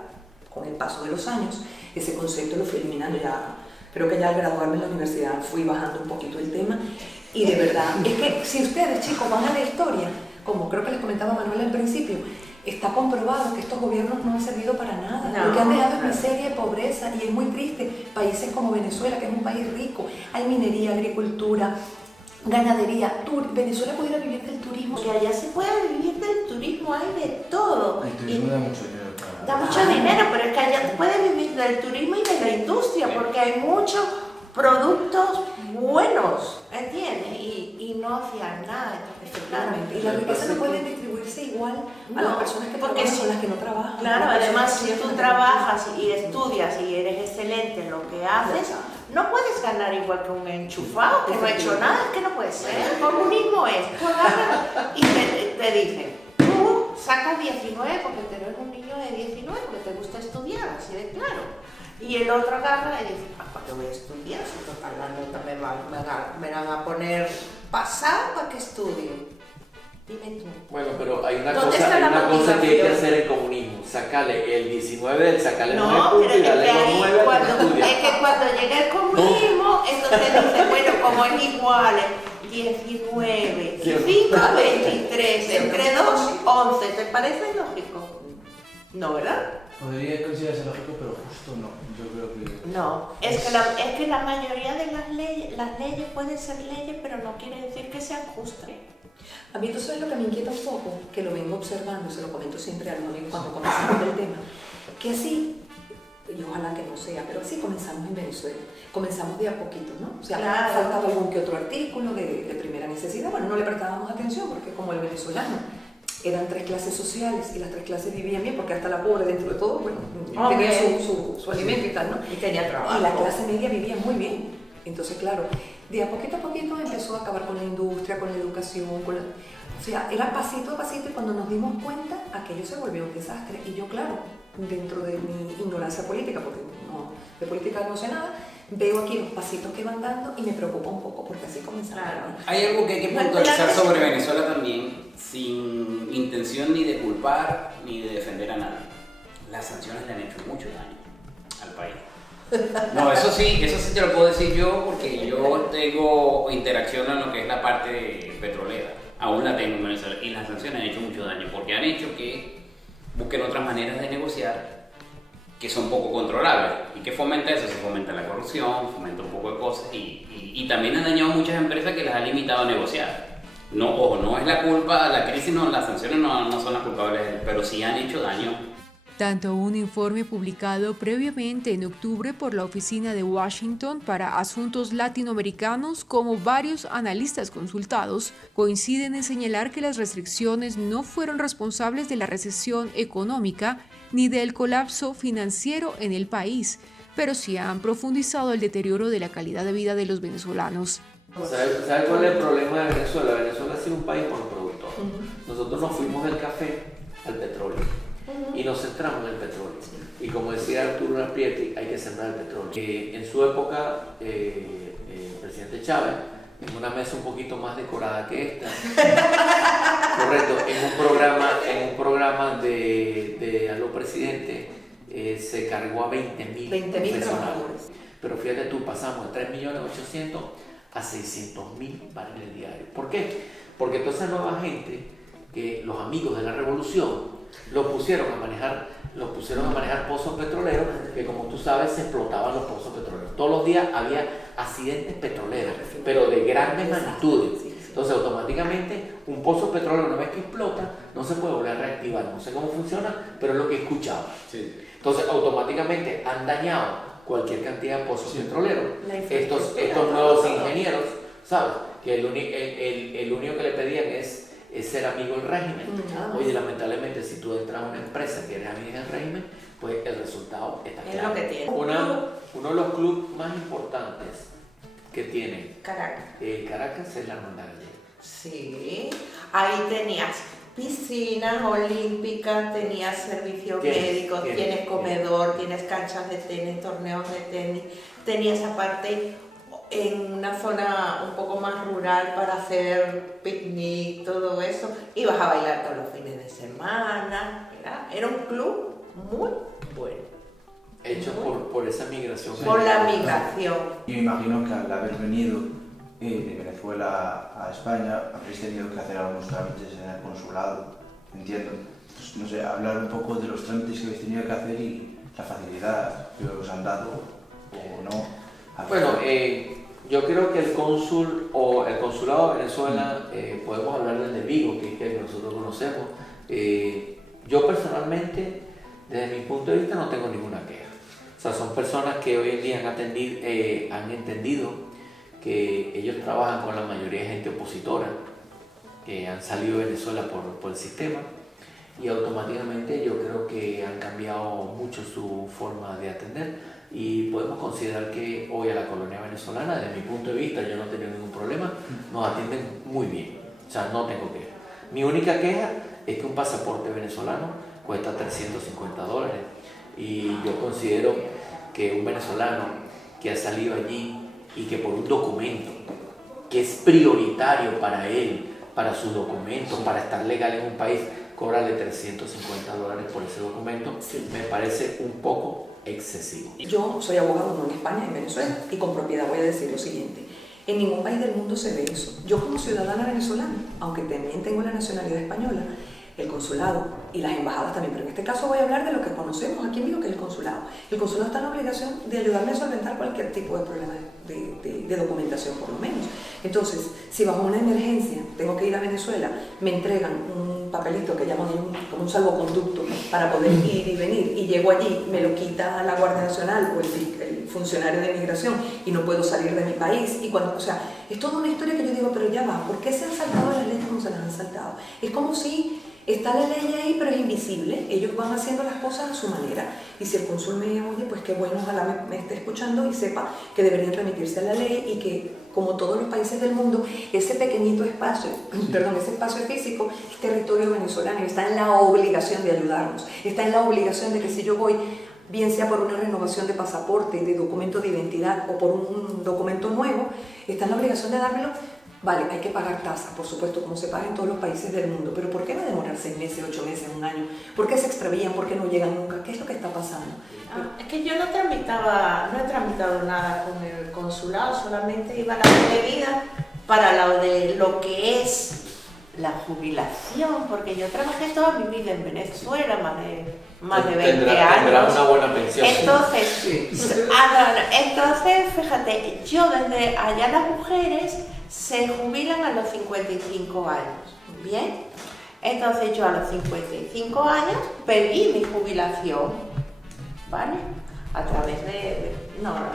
Con el paso de los años, ese concepto lo fui eliminando ya. Creo que ya al graduarme en la universidad fui bajando un poquito el tema. Y de verdad, es que si ustedes, chicos, van a la historia, como creo que les comentaba Manuel al principio, está comprobado que estos gobiernos no han servido para nada. Lo que han dejado es miseria y pobreza, y es muy triste. Países como Venezuela, que es un país rico, hay minería, agricultura, ganadería. Venezuela pudiera vivir del turismo. Que allá se puede vivir del turismo, hay de todo. El turismo da mucho dinero. Da mucho dinero, pero es que allá se puede vivir del turismo y de la industria, porque hay muchos productos buenos, ¿entiendes? Y no hacían nada. Efectivamente. Y las riquezas no pueden distribuirse igual a las personas que trabajan con las que no trabajan. Claro, además si tú trabajas y estudias y eres excelente en lo que haces, no puedes ganar igual que un enchufado que no ha hecho nada, es que no puede ser. El comunismo es, tú agarras y te dicen, tú sacas 19 porque te eres un niño de 19, porque te gusta estudiar, así de claro. Y el otro agarra y dice, ¿para qué voy a estudiar? Si total la nota me van a poner pasar, ¿para qué estudio? Dime tú. Bueno, pero hay una ¿Dónde cosa, está la que hay que motivación? hacer en comunismo, sacarle el 19 sacarle No, 9 puntos y pero darle los 9 al que no estudia. es que cuando llega el comunismo, entonces dice, bueno, como es igual, 19, 5, 23, entre 2, 11, ¿te parece lógico? No, ¿verdad? Podría considerarse lógico, pero justo no. Yo creo que... No, es que la mayoría de las leyes pueden ser leyes, pero no quiere decir que sean justas. A mí, ¿tú sabes lo que me inquieta un poco? Que lo vengo observando, se lo comento siempre a los amigos cuando comenzamos el tema, que así, y ojalá que no sea, pero así comenzamos en Venezuela. Comenzamos de a poquito, ¿no? O sea, claro, faltaba algún que otro artículo de primera necesidad. Bueno, no le prestábamos atención porque como el venezolano eran 3 clases sociales y las 3 clases vivían bien porque hasta la pobre dentro de todo, bueno, tenía su alimento y tal, ¿no? Y tenía trabajo. Y la clase media vivía muy bien. Entonces, claro, de a poquito empezó a acabar con la industria, con la educación, o sea, era pasito a pasito y cuando nos dimos cuenta, aquello se volvió un desastre. Y yo, claro, dentro de mi ignorancia política, porque no, de política no sé nada, veo aquí los pasitos que van dando y me preocupa un poco porque así comenzamos. Hay algo que hay que puntualizar sobre Venezuela también, sin intención ni de culpar ni de defender a nadie. Las sanciones le han hecho mucho daño al país. No, eso sí te lo puedo decir yo porque yo tengo interacción en lo que es la parte petrolera. Aún la tengo en Venezuela y las sanciones han hecho mucho daño porque han hecho que busquen otras maneras de negociar que son poco controlables. ¿Y qué fomenta eso? Se fomenta la corrupción, fomenta un poco de cosas y también han dañado muchas empresas que las han limitado a negociar. No, ojo, no es la culpa, la crisis no, las sanciones no son las culpables, pero sí han hecho daño. Tanto un informe publicado previamente en octubre por la Oficina de Washington para Asuntos Latinoamericanos como varios analistas consultados coinciden en señalar que las restricciones no fueron responsables de la recesión económica ni del colapso financiero en el país, pero sí han profundizado el deterioro de la calidad de vida de los venezolanos. ¿Sabe cuál es el problema de Venezuela? Venezuela ha sido un país monoproductor. Nosotros nos fuimos del café al petróleo. Y nos centramos en el petróleo. Y como decía Arturo Nasprieti, hay que sembrar el petróleo. En su época, el presidente Chávez, en una mesa un poquito más decorada que esta, correcto, en un programa de Aló Presidente, se cargó a 20.000 profesionales. Pero fíjate tú, pasamos de 3.800.000 a 600.000 barriles diarios. ¿Por qué? Porque toda esa nueva gente, que los amigos de la revolución, los pusieron a manejar pozos petroleros, que como tú sabes se explotaban los pozos petroleros. Todos los días había accidentes petroleros, pero de grandes magnitudes. Entonces automáticamente un pozo petrolero, una vez que explota, no se puede volver a reactivar. No sé cómo funciona, pero es lo que he escuchado. Entonces automáticamente han dañado cualquier cantidad de pozos petroleros. Estos nuevos ingenieros, ¿sabes? Que el único que le pedían es ser amigo del régimen. Oye, lamentablemente, si tú entras a una empresa que eres amigo del régimen, pues el resultado está claro. Es lo que tiene. Uno de los clubes más importantes que tiene Caracas. Caracas es la Hermandad Gallega. Sí, ahí tenías piscinas olímpicas, tenías servicios médicos, tienes comedor, tienes canchas de tenis, torneos de tenis, tenías aparte en una zona un poco más rural para hacer picnic, todo eso, ibas a bailar todos los fines de semana, era un club muy bueno. Hecho por esa migración. Por la migración. Y me imagino que al haber venido de Venezuela a España, habréis tenido que hacer algunos trámites en el consulado, entiendo. Pues, no sé, hablar un poco de los trámites que habéis tenido que hacer y la facilidad que os han dado o no. Bueno, yo creo que el cónsul o el consulado de Venezuela, podemos hablar desde Vigo, que es que nosotros conocemos. Yo personalmente, desde mi punto de vista, no tengo ninguna queja. O sea, son personas que hoy en día han entendido que ellos trabajan con la mayoría de gente opositora, que han salido de Venezuela por el sistema, y automáticamente yo creo que han cambiado mucho su forma de atender. Y podemos considerar que hoy a la colonia venezolana, desde mi punto de vista, yo no he tenido ningún problema, nos atienden muy bien, o sea, no tengo queja. Mi única queja es que un pasaporte venezolano cuesta $350 y yo considero que un venezolano que ha salido allí y que por un documento que es prioritario para él, para sus documentos, para estar legal en un país, cóbrale $350 por ese documento, me parece un poco excesivo. Yo soy abogado no en España, en Venezuela, y con propiedad voy a decir lo siguiente. En ningún país del mundo se ve eso. Yo como ciudadana venezolana, aunque también tengo la nacionalidad española, el consulado y las embajadas también, pero en este caso voy a hablar de lo que conocemos aquí en Vigo, que es el consulado. El consulado está en la obligación de ayudarme a solventar cualquier tipo de problema de documentación, por lo menos. Entonces, si bajo una emergencia tengo que ir a Venezuela, me entregan un papelito que llaman como un salvoconducto para poder ir y venir, y llego allí, me lo quita la Guardia Nacional o el funcionario de migración y no puedo salir de mi país. Y cuando, o sea, es toda una historia que yo digo, pero ya va, ¿por qué se han saltado las leyes como se las han saltado? Es como si está la ley ahí, pero es invisible. Ellos van haciendo las cosas a su manera. Y si el cónsul me oye, pues qué bueno, ojalá me esté escuchando y sepa que deberían remitirse a la ley y que, como todos los países del mundo, ese pequeñito espacio, ese espacio físico, es territorio venezolano y está en la obligación de ayudarnos. Está en la obligación de que si yo voy, bien sea por una renovación de pasaporte, de documento de identidad o por un documento nuevo, está en la obligación de dármelo. Vale, hay que pagar tasa, por supuesto, como se paga en todos los países del mundo, pero ¿por qué va a demorar 6 meses, 8 meses, 1 año? ¿Por qué se extravían? ¿Por qué no llegan nunca? ¿Qué es lo que está pasando? Es que yo no he tramitado nada con el consulado, solamente iba a la debida para lo que es la jubilación, porque yo trabajé toda mi vida en Venezuela, más de 20 años. Tendrás una buena pensión. Entonces, fíjate, yo desde allá las mujeres se jubilan a los 55 años, ¿bien? Entonces yo a los 55 años pedí mi jubilación, ¿vale? A través de una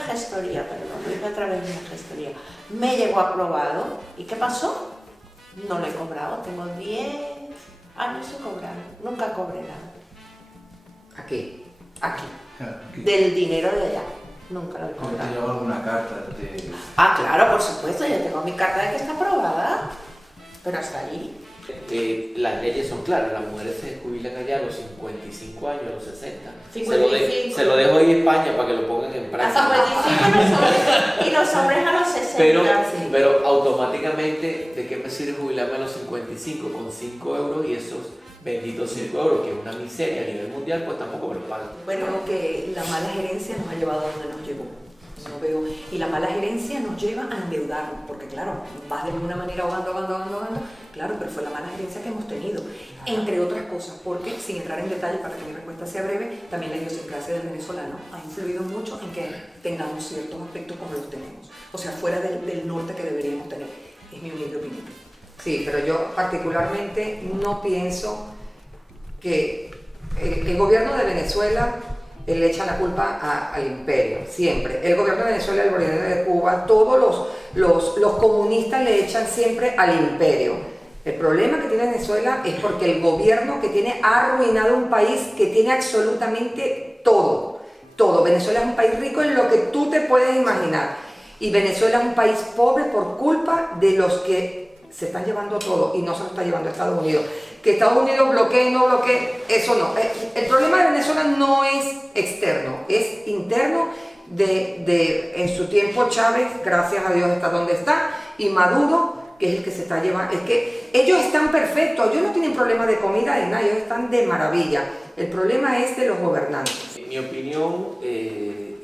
gestoría, perdón, lo hice a través de una gestoría. Me llegó aprobado, ¿y qué pasó? No lo he cobrado, tengo 10 años sin cobrar, nunca cobré nada. Aquí. Del dinero de allá. Nunca lo he cobrado. ¿Te llegó alguna carta? Ah, claro, por supuesto, yo tengo mi carta de que está aprobada, pero hasta ahí. Las leyes son claras, las mujeres se jubilan allá a los 55 años, a los 60. 55. Se lo dejo ahí en España para que lo pongan en práctica. A 55 y los hombres a los 60. Pero automáticamente, ¿de qué me sirve jubilarme a los 55 con 5 euros y esos benditos 5 euros, que es una miseria a nivel mundial, pues tampoco me lo pagan? Bueno, que la mala gerencia nos ha llevado a donde nos llevó. No veo. Y la mala gerencia nos lleva a endeudarnos, porque claro, vas de alguna manera ahogando, claro, pero fue la mala gerencia que hemos tenido, entre otras cosas, porque sin entrar en detalle para que mi respuesta sea breve, también la idiosincrasia del venezolano ha influido mucho en que tengamos ciertos aspectos como los tenemos, o sea, fuera del norte que deberíamos tener, es mi humilde opinión. Sí, pero yo particularmente no pienso que el gobierno de Venezuela le echa la culpa al imperio, siempre. El gobierno de Venezuela, el gobierno de Cuba, todos los comunistas le echan siempre al imperio. El problema que tiene Venezuela es porque el gobierno que tiene ha arruinado un país que tiene absolutamente todo. Venezuela es un país rico en lo que tú te puedes imaginar. Y Venezuela es un país pobre por culpa de los que se están llevando todo y no se lo está llevando a Estados Unidos. Que Estados Unidos bloquee, no bloquee, eso no. El problema de Venezuela no es externo, es interno. En su tiempo Chávez, gracias a Dios, está donde está, y Maduro, que es el que se está llevando. Es que ellos están perfectos, ellos no tienen problema de comida, de nada, ellos están de maravilla. El problema es de los gobernantes. Mi opinión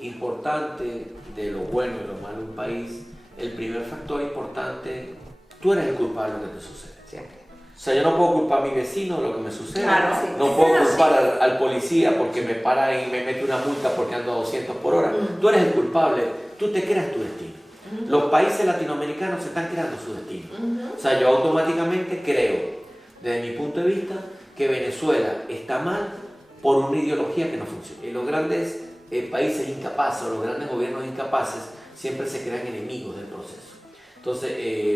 importante de lo bueno y lo malo de un país, el primer factor importante, tú eres el culpable de lo que te sucede. Siempre. O sea, yo no puedo culpar a mi vecino de lo que me sucede, claro, sí. No puedo culpar al policía porque me para y me mete una multa porque ando a 200 por hora. Tú eres el culpable, tú te creas tu destino. Los países latinoamericanos se están creando su destino. O sea, yo automáticamente creo, desde mi punto de vista, que Venezuela está mal por una ideología que no funciona. Y los grandes países incapaces o los grandes gobiernos incapaces siempre se crean enemigos del proceso. Entonces,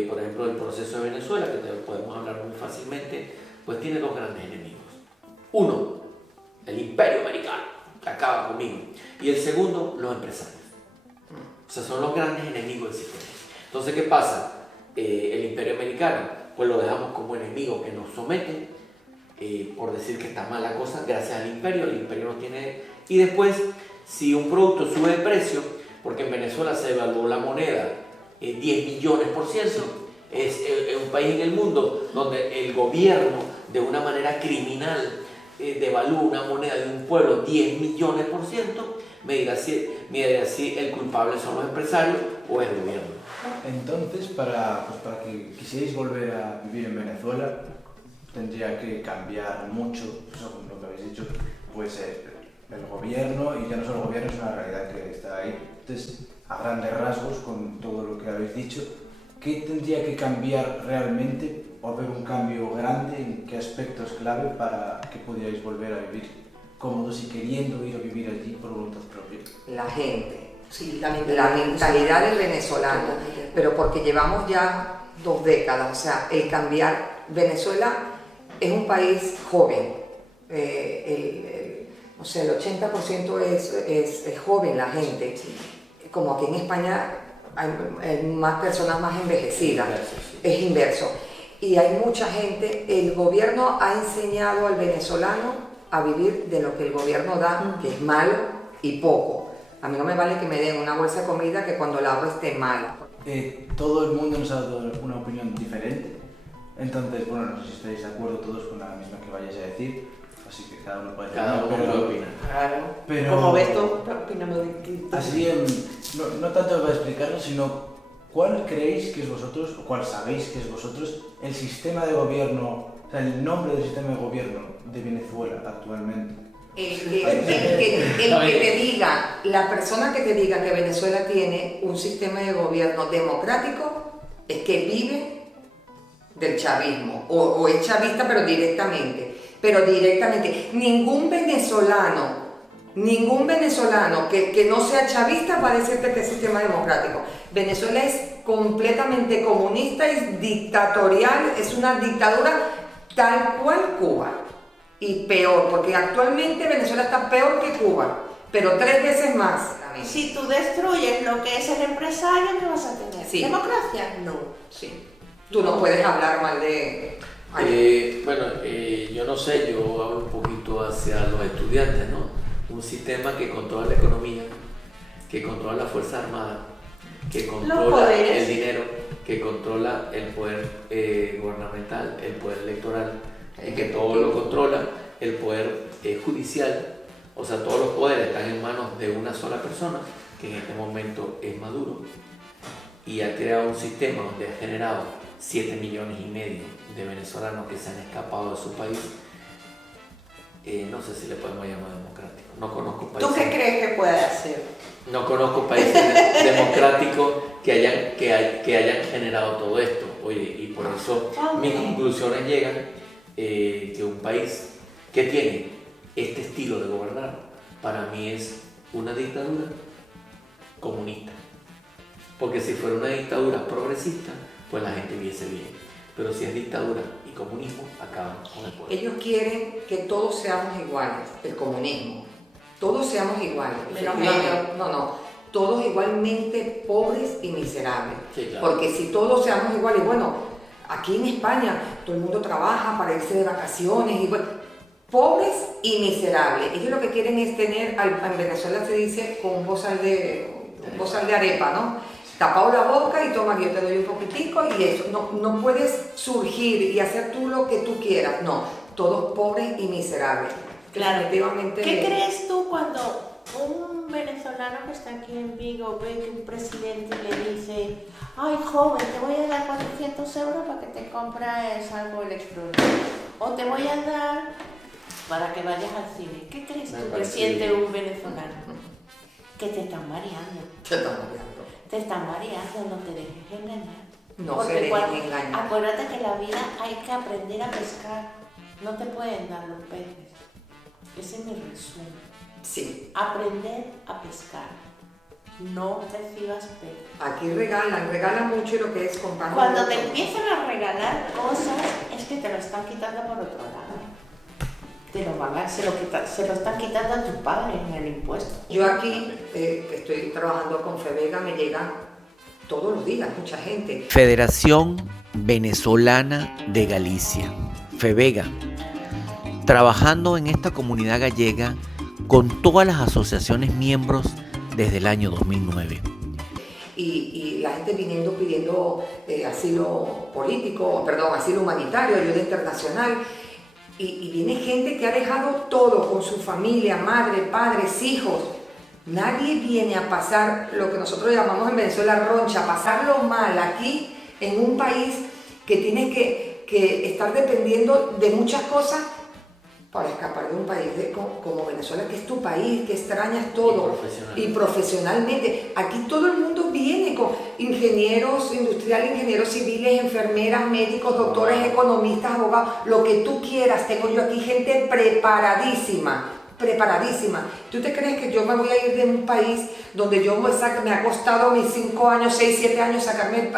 por ejemplo, el proceso de Venezuela, que podemos hablar muy fácilmente, pues tiene dos grandes enemigos. Uno, el imperio americano, que acaba conmigo. Y el segundo, los empresarios. O sea, son los grandes enemigos del sistema. Entonces, ¿qué pasa? El imperio americano, pues lo dejamos como enemigo que nos somete, por decir que está mal la cosa, gracias al imperio nos tiene... Y después si un producto sube de precio, porque en Venezuela se evaluó la moneda 10 millones %, es un país en el mundo donde el gobierno de una manera criminal devalúa una moneda de un pueblo 10 millones %, me dirá si el culpable son los empresarios o el gobierno. Entonces, para que quisierais volver a vivir en Venezuela, tendría que cambiar mucho, según lo que habéis dicho, pues el gobierno, y ya no solo el gobierno, es una realidad que está ahí. Entonces, a grandes rasgos, con todo lo que habéis dicho, ¿qué tendría que cambiar realmente, o haber un cambio grande, en qué aspectos clave para que pudierais volver a vivir cómodos y queriendo ir a vivir allí por voluntad propia? La gente, sí, la mentalidad del venezolano, pero porque llevamos ya 2 décadas, o sea, el cambiar. Venezuela es un país joven, o sea, el 80% es joven la gente, como aquí en España hay más personas más envejecidas, es inverso. Y hay mucha gente, el gobierno ha enseñado al venezolano a vivir de lo que el gobierno da, que es malo y poco. A mí no me vale que me den una bolsa de comida que cuando la hago esté mala. Todo el mundo nos ha dado una opinión diferente, entonces, bueno, no sé si estáis de acuerdo todos con la misma que vayáis a decir, así que cada uno puede opinar. Claro, pero, como ves tú, opinamos distinto. Así, no tanto para explicarlo, sino ¿cuál creéis que es vosotros, o cuál sabéis que es vosotros, el sistema de gobierno, o sea, el nombre del sistema de gobierno de Venezuela actualmente? El que te diga, la persona que te diga que Venezuela tiene un sistema de gobierno democrático es que vive del chavismo, o es chavista pero directamente. Ningún venezolano que no sea chavista va a decirte que es sistema democrático. Venezuela es completamente comunista, es dictatorial, es una dictadura tal cual Cuba. Y peor, porque actualmente Venezuela está peor que Cuba, pero 3 veces más. Si tú destruyes lo que es el empresario, ¿qué vas a tener? Sí. ¿Democracia? No. Sí. Tú no puedes hablar mal de... Yo no sé, yo hablo un poquito hacia los estudiantes, ¿no? Un sistema que controla la economía, que controla la Fuerza Armada, que controla el dinero, que controla el poder gubernamental, el poder electoral, y que todo lo controla el poder judicial. O sea, todos los poderes están en manos de una sola persona, que en este momento es Maduro, y ha creado un sistema donde ha generado 7,5 millones de venezolanos que se han escapado de su país. No sé si le podemos llamar democrático. No conozco países. ¿Tú qué crees que puede hacer? No conozco países democráticos que hayan generado todo esto. Oye, y por eso mis conclusiones llegan que un país que tiene este estilo de gobernar, para mí es una dictadura comunista. Porque si fuera una dictadura progresista, pues la gente viviese bien. Pero si es dictadura y comunismo, acaban con el poder. Ellos quieren que todos seamos iguales, el comunismo. Todos seamos iguales. Todos igualmente pobres y miserables. Sí, claro. Porque si todos seamos iguales, bueno, aquí en España todo el mundo trabaja para irse de vacaciones, y bueno, pobres y miserables. Ellos lo que quieren es tener, en Venezuela se dice con un bozal de arepa, ¿no? Tapado la boca y toma, yo te doy un poquitico y eso. No puedes surgir y hacer tú lo que tú quieras, no. Todos pobres y miserables. Claro. Definitivamente. ¿Qué crees tú cuando un venezolano que está aquí en Vigo ve que un presidente le dice: ay, joven, te voy a dar 400 euros para que te compres algo electrónico, o te voy a dar para que vayas al cine? ¿Qué crees tú que siente un venezolano? Que te están mareando. Te están mareando, no te dejes engañar. No se dejen engañar. Acuérdate que en la vida hay que aprender a pescar. No te pueden dar los peces. Ese es mi resumen. Sí. Aprender a pescar. No recibas peces. Aquí regalan mucho lo que es comprar. Cuando te empiezan a regalar cosas, es que te lo están quitando por otro lado. Se lo están quitando a tu padre en el impuesto. Yo aquí estoy trabajando con Fevega, me llegan todos los días mucha gente. Federación Venezolana de Galicia, Fevega, trabajando en esta comunidad gallega con todas las asociaciones miembros desde el año 2009. Y la gente viniendo pidiendo asilo político, perdón, asilo humanitario, ayuda internacional. Y viene gente que ha dejado todo con su familia, madre, padres, hijos. Nadie viene a pasar lo que nosotros llamamos en Venezuela roncha, pasarlo mal aquí en un país que tienes que estar dependiendo de muchas cosas para escapar de un país como Venezuela, que es tu país, que extrañas todo. Y profesionalmente. Aquí todo el mundo viene con ingenieros industriales, ingenieros civiles, enfermeras, médicos, doctores, economistas, abogados, lo que tú quieras. Tengo yo aquí gente preparadísima. ¿Tú te crees que yo me voy a ir de un país donde yo me ha costado mis 5 años, 6, 7 años sacarme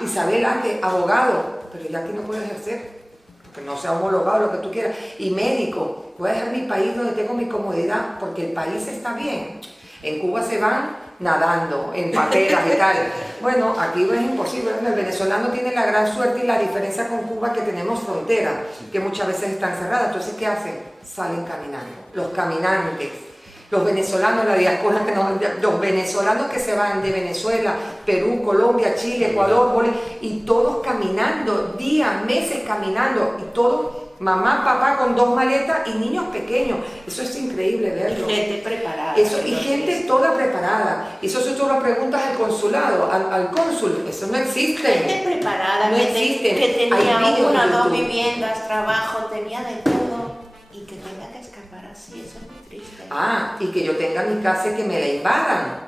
Isabel Ángel, abogado, pero ya aquí no puedo ejercer? Que no sea homologado, lo que tú quieras, y médico, voy a dejar mi país donde tengo mi comodidad, porque el país está bien. En Cuba se van nadando, en pateras y tal. Bueno, aquí es imposible. El venezolano tiene la gran suerte y la diferencia con Cuba que tenemos frontera, que muchas veces están cerradas. Entonces, ¿qué hacen? Salen caminando. Los caminantes. Los venezolanos, la diáspora, los venezolanos que se van de Venezuela, Perú, Colombia, Chile, Ecuador, Bolivia, y todos caminando, días, meses caminando, y todos, mamá, papá con 2 maletas y niños pequeños. Eso es increíble verlo. Y gente preparada. Eso, y gente toda preparada. Eso si tú lo preguntas al consulado, al cónsul, eso no existe. Gente preparada, no que existe. Que tenía Hay vídeos 1 o en 2 YouTube. viviendas, trabajo, tenía de todo, y que tenga que escapar así, eso es muy triste. Y que yo tenga mi casa y que me la invadan.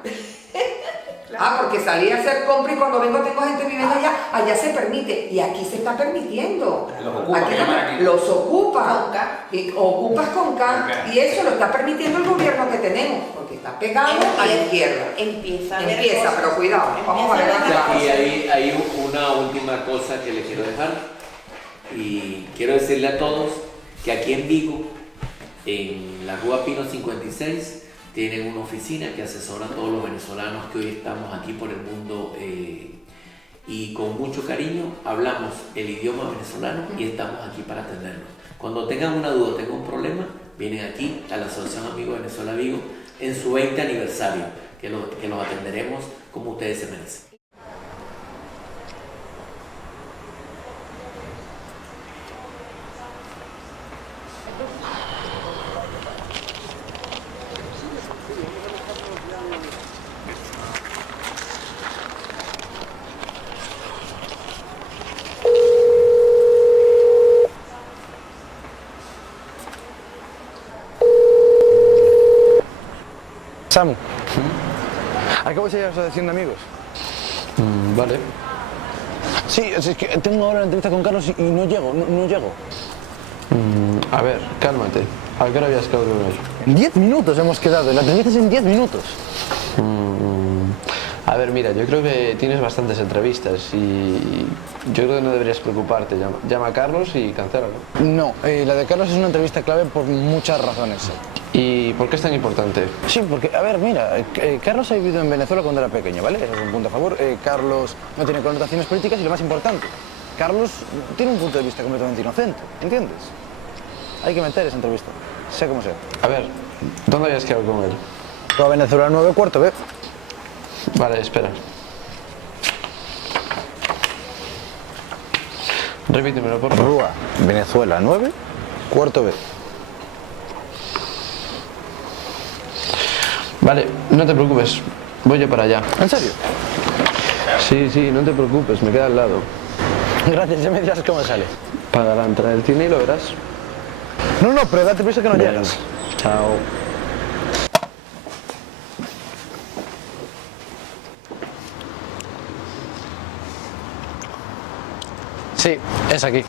Porque salí a hacer compra y cuando vengo tengo gente viviendo allá se permite, y aquí se está permitiendo. Los ocupa. Y ocupas con K, y eso lo está permitiendo el gobierno que tenemos, porque está pegado a la izquierda. Empieza, pero cuidado, vamos a ver la Y hay una última cosa que le quiero dejar, y quiero decirle a todos que aquí en Vigo, en la Rúa Pino 56, tienen una oficina que asesora a todos los venezolanos que hoy estamos aquí por el mundo, y con mucho cariño hablamos el idioma venezolano y estamos aquí para atenderlos. Cuando tengan una duda, tengan un problema, vienen aquí a la Asociación Amigos Venezuela Vigo en su 20 aniversario, que los atenderemos como ustedes se merecen. Samu, ¿a qué vas a ir a la asociación de amigos? Vale. Sí, es que tengo ahora una entrevista con Carlos y no llego. A ver, cálmate. ¿A qué hora habías quedado con él? En 10 minutos hemos quedado, la entrevista es en 10 minutos. A ver, mira, yo creo que tienes bastantes entrevistas y yo creo que no deberías preocuparte. Llama a Carlos y cancélalo. No, la de Carlos es una entrevista clave por muchas razones. ¿Y por qué es tan importante? Sí, porque, a ver, mira, Carlos ha vivido en Venezuela cuando era pequeño, ¿vale? Eso es un punto a favor. Carlos no tiene connotaciones políticas y lo más importante, Carlos tiene un punto de vista completamente inocente, ¿entiendes? Hay que meter esa entrevista, sea como sea. A ver, ¿dónde habías quedado con él? Rúa Venezuela 9, cuarto B. Vale, espera. Repítemelo, por favor. Rúa Venezuela 9, cuarto B. Vale, no te preocupes, voy yo para allá. ¿En serio? Sí, no te preocupes, me queda al lado. Gracias, ya me dirás cómo sale. Para la entrada del cine y lo verás. No, pero date prisa que no Bien. llegas. Chao. Sí, es aquí.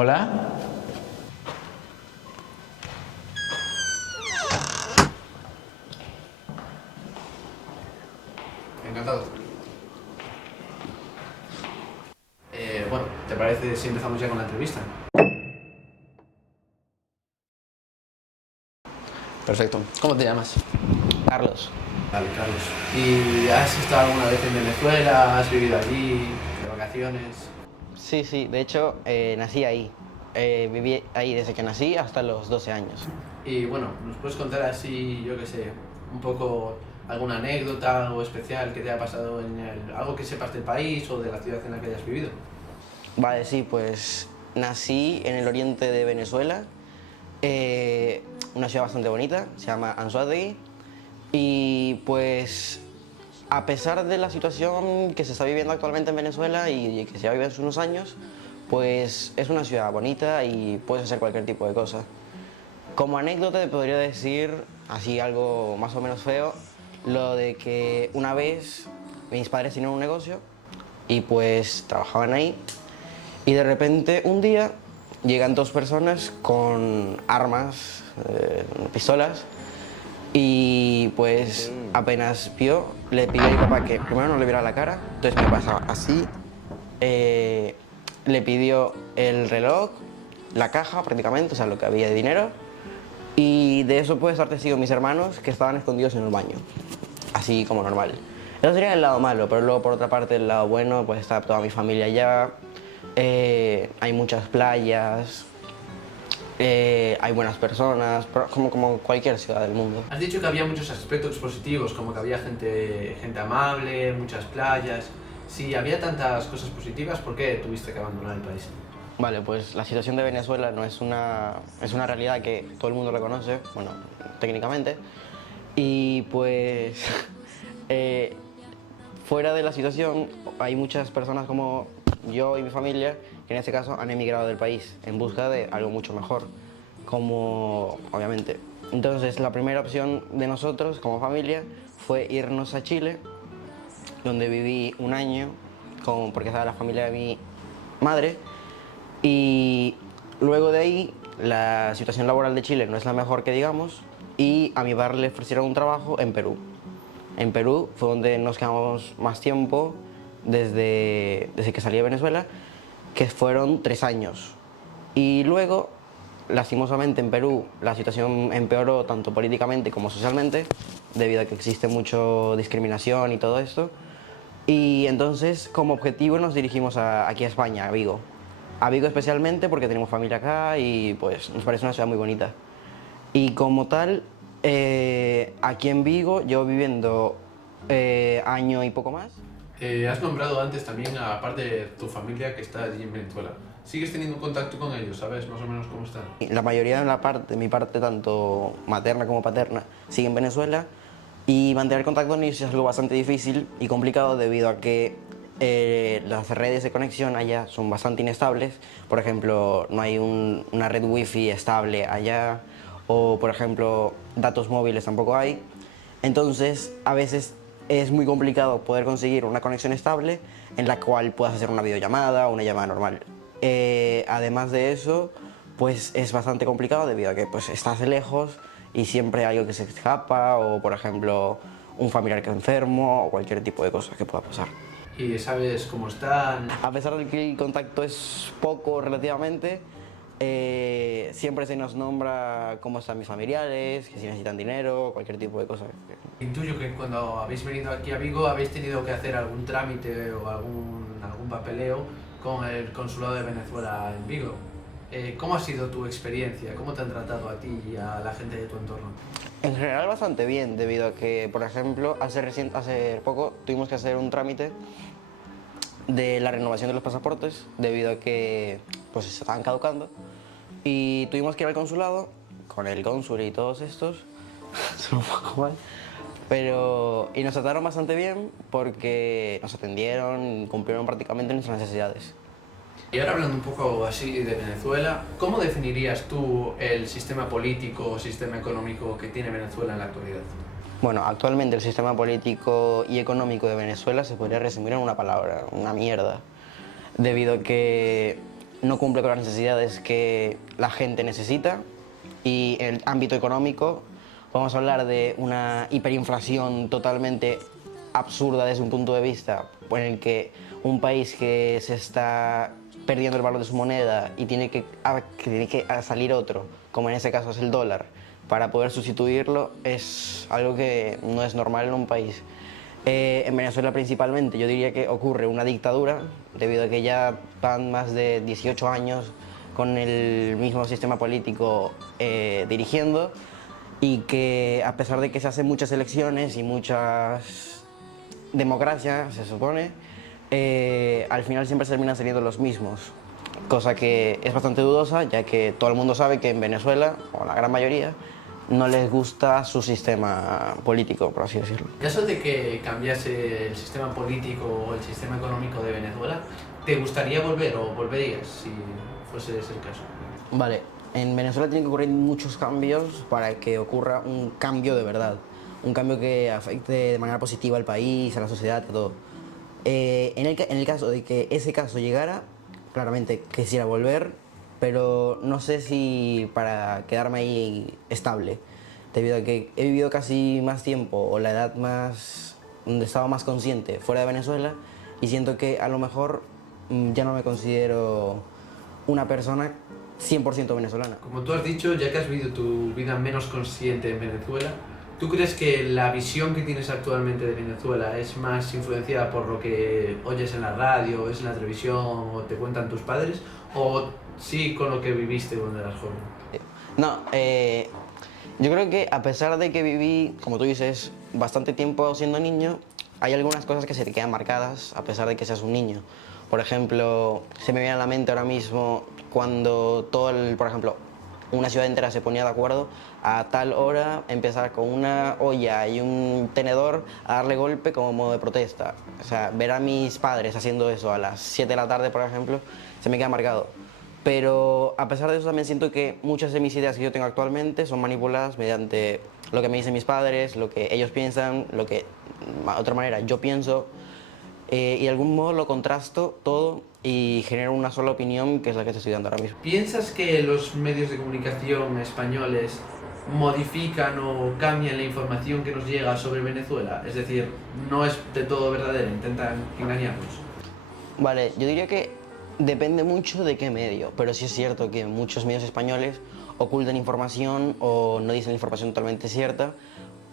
Hola. Encantado. Bueno, ¿te parece si empezamos ya con la entrevista? Perfecto. ¿Cómo te llamas? Carlos. Vale, Carlos. ¿Y has estado alguna vez en Venezuela? ¿Has vivido allí? ¿De vacaciones? Sí, de hecho nací ahí. Viví ahí desde que nací hasta los 12 años. Y bueno, ¿nos puedes contar así, yo qué sé, un poco alguna anécdota, algo especial que te haya pasado algo que sepas del país o de la ciudad en la que hayas vivido? Vale, sí, pues nací en el oriente de Venezuela, una ciudad bastante bonita, se llama Anzoátegui, y pues a pesar de la situación que se está viviendo actualmente en Venezuela y que se ha vivido hace unos años, pues es una ciudad bonita y puedes hacer cualquier tipo de cosa. Como anécdota te podría decir, así algo más o menos feo, lo de que una vez mis padres tenían un negocio y pues trabajaban ahí y de repente un día llegan dos personas con armas, pistolas, y pues apenas vio, le pidió a mi papá que primero no le viera la cara, entonces me pasaba así, le pidió el reloj, la caja prácticamente, o sea lo que había de dinero, y de eso puede estar testigo mis hermanos que estaban escondidos en el baño, así como normal. Eso sería el lado malo, pero luego por otra parte el lado bueno, pues está toda mi familia allá, hay muchas playas, hay buenas personas, como cualquier ciudad del mundo. Has dicho que había muchos aspectos positivos, como que había gente amable, muchas playas. Si había tantas cosas positivas, ¿por qué tuviste que abandonar el país? Vale, pues la situación de Venezuela no es una realidad que todo el mundo reconoce, bueno, técnicamente, y pues fuera de la situación hay muchas personas como yo y mi familia que en este caso han emigrado del país en busca de algo mucho mejor, como obviamente. Entonces la primera opción de nosotros como familia fue irnos a Chile, donde viví un año, porque estaba la familia de mi madre, y luego de ahí la situación laboral de Chile no es la mejor que digamos, y a mi padre le ofrecieron un trabajo en Perú. En Perú fue donde nos quedamos más tiempo desde que salí de Venezuela, que fueron 3 años. Y luego, lastimosamente en Perú, la situación empeoró tanto políticamente como socialmente, debido a que existe mucha discriminación y todo esto. Y entonces, como objetivo, nos dirigimos aquí a España, a Vigo. A Vigo especialmente porque tenemos familia acá y pues nos parece una ciudad muy bonita. Y como tal, aquí en Vigo, llevo viviendo año y poco más. Has nombrado antes también, aparte de tu familia que está allí en Venezuela. ¿Sigues teniendo contacto con ellos? ¿Sabes más o menos cómo están? La mayoría de mi parte, tanto materna como paterna, sigue en Venezuela y mantener contacto con ellos es algo bastante difícil y complicado debido a que las redes de conexión allá son bastante inestables. Por ejemplo, no hay una red wifi estable allá o, por ejemplo, datos móviles tampoco hay. Entonces, a veces es muy complicado poder conseguir una conexión estable en la cual puedas hacer una videollamada o una llamada normal. Además de eso, pues es bastante complicado debido a que pues, estás lejos y siempre hay algo que se escapa o, por ejemplo, un familiar que está enfermo o cualquier tipo de cosa que pueda pasar. ¿Y sabes cómo están? A pesar de que el contacto es poco relativamente, siempre se nos nombra cómo están mis familiares, que si necesitan dinero, cualquier tipo de cosa. Intuyo que cuando habéis venido aquí a Vigo habéis tenido que hacer algún trámite o algún papeleo con el Consulado de Venezuela en Vigo. ¿Cómo ha sido tu experiencia? ¿Cómo te han tratado a ti y a la gente de tu entorno? En general bastante bien, debido a que, por ejemplo, hace poco tuvimos que hacer un trámite de la renovación de los pasaportes, debido a que pues, se estaban caducando, y tuvimos que ir al consulado con el cónsul y todos estos, son un poco mal, y nos trataron bastante bien porque nos atendieron, cumplieron prácticamente nuestras necesidades. Y ahora hablando un poco así de Venezuela, ¿cómo definirías tú el sistema político o sistema económico que tiene Venezuela en la actualidad? Bueno, actualmente el sistema político y económico de Venezuela se podría resumir en una palabra, una mierda, debido a que no cumple con las necesidades que la gente necesita. Y en el ámbito económico vamos a hablar de una hiperinflación totalmente absurda desde un punto de vista en el que un país que se está perdiendo el valor de su moneda y tiene que salir otro, como en ese caso es el dólar, para poder sustituirlo, es algo que no es normal en un país. En Venezuela principalmente yo diría que ocurre una dictadura, debido a que ya van más de 18 años con el mismo sistema político dirigiendo, y que a pesar de que se hacen muchas elecciones y muchas democracias, se supone, al final siempre se terminan saliendo los mismos, cosa que es bastante dudosa, ya que todo el mundo sabe que en Venezuela, o la gran mayoría, no les gusta su sistema político, por así decirlo. En caso de que cambiase el sistema político o el sistema económico de Venezuela, ¿te gustaría volver o volverías si fuese ese el caso? Vale, en Venezuela tienen que ocurrir muchos cambios para que ocurra un cambio de verdad, un cambio que afecte de manera positiva al país, a la sociedad, a todo. En el caso de que ese caso llegara, claramente quisiera volver, pero no sé si para quedarme ahí estable, debido a que he vivido casi más tiempo, o la edad más donde estaba más consciente, fuera de Venezuela, y siento que a lo mejor ya no me considero una persona 100% venezolana. Como tú has dicho, ya que has vivido tu vida menos consciente en Venezuela, ¿tú crees que la visión que tienes actualmente de Venezuela es más influenciada por lo que oyes en la radio, ves en la televisión o te cuentan tus padres, o sí con lo que viviste cuando eras joven? No, yo creo que a pesar de que viví, como tú dices, bastante tiempo siendo niño, hay algunas cosas que se te quedan marcadas a pesar de que seas un niño. Por ejemplo, se me viene a la mente ahora mismo cuando por ejemplo, una ciudad entera se ponía de acuerdo a tal hora empezar con una olla y un tenedor a darle golpe como modo de protesta. O sea, ver a mis padres haciendo eso a las 7 de la tarde, por ejemplo, se me queda marcado. Pero a pesar de eso también siento que muchas de mis ideas que yo tengo actualmente son manipuladas mediante lo que me dicen mis padres, lo que ellos piensan, lo que, de otra manera, yo pienso. Y de algún modo lo contrasto todo y genero una sola opinión, que es la que te estoy dando ahora mismo. ¿Piensas que los medios de comunicación españoles modifican o cambian la información que nos llega sobre Venezuela? Es decir, no es de todo verdadero, intentan engañarnos. Vale, yo diría que depende mucho de qué medio, pero sí es cierto que muchos medios españoles ocultan información o no dicen la información totalmente cierta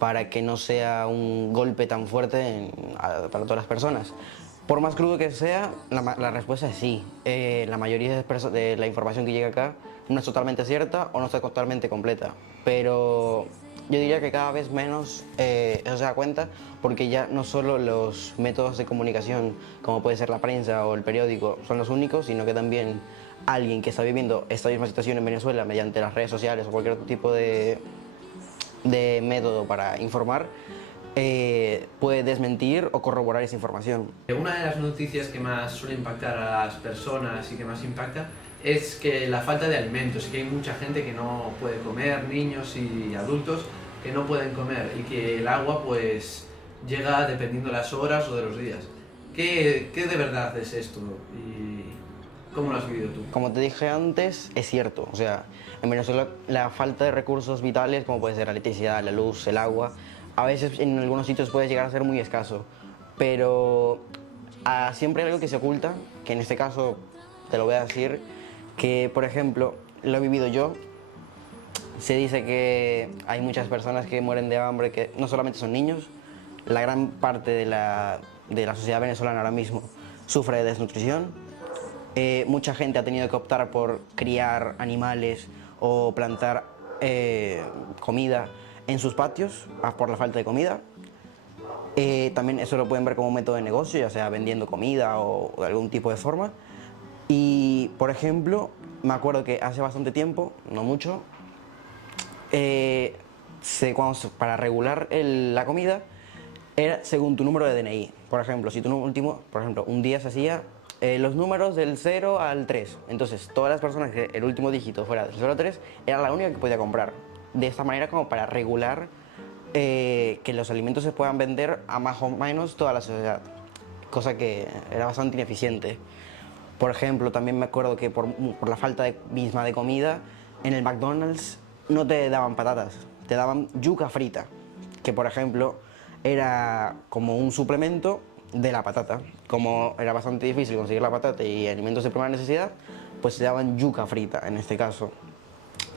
para que no sea un golpe tan fuerte para todas las personas. Por más crudo que sea, la respuesta es sí. La mayoría de la información que llega acá no es totalmente cierta o no está totalmente completa, pero yo diría que cada vez menos eso se da cuenta, porque ya no solo los métodos de comunicación, como puede ser la prensa o el periódico, son los únicos, sino que también alguien que está viviendo esta misma situación en Venezuela mediante las redes sociales o cualquier otro tipo de método para informar, puede desmentir o corroborar esa información. Una de las noticias que más suele impactar a las personas y que más impacta es que la falta de alimentos, y que hay mucha gente que no puede comer, niños y adultos que no pueden comer, y que el agua pues llega dependiendo de las horas o de los días. ¿Qué de verdad es esto y cómo lo has vivido tú? Como te dije antes, es cierto. O sea, en Venezuela la falta de recursos vitales, como puede ser la electricidad, la luz, el agua, a veces en algunos sitios puede llegar a ser muy escaso, pero siempre hay algo que se oculta, que en este caso te lo voy a decir, que por ejemplo lo he vivido yo. Se dice que hay muchas personas que mueren de hambre, que no solamente son niños, la gran parte de la sociedad venezolana ahora mismo sufre de desnutrición. Mucha gente ha tenido que optar por criar animales o plantar comida en sus patios por la falta de comida. También eso lo pueden ver como un método de negocio, ya sea vendiendo comida o de algún tipo de forma. Y, por ejemplo, me acuerdo que hace bastante tiempo, no mucho, para regular la comida era según tu número de DNI. Por ejemplo, si un día se hacía los números del 0 al 3. Entonces, todas las personas que el último dígito fuera del 0 al 3 era la única que podía comprar. De esta manera, como para regular que los alimentos se puedan vender a más o menos toda la sociedad, cosa que era bastante ineficiente. Por ejemplo, también me acuerdo que por la falta misma de comida, en el McDonald's no te daban patatas, te daban yuca frita, que por ejemplo era como un suplemento de la patata. Como era bastante difícil conseguir la patata y alimentos de primera necesidad, pues te daban yuca frita en este caso.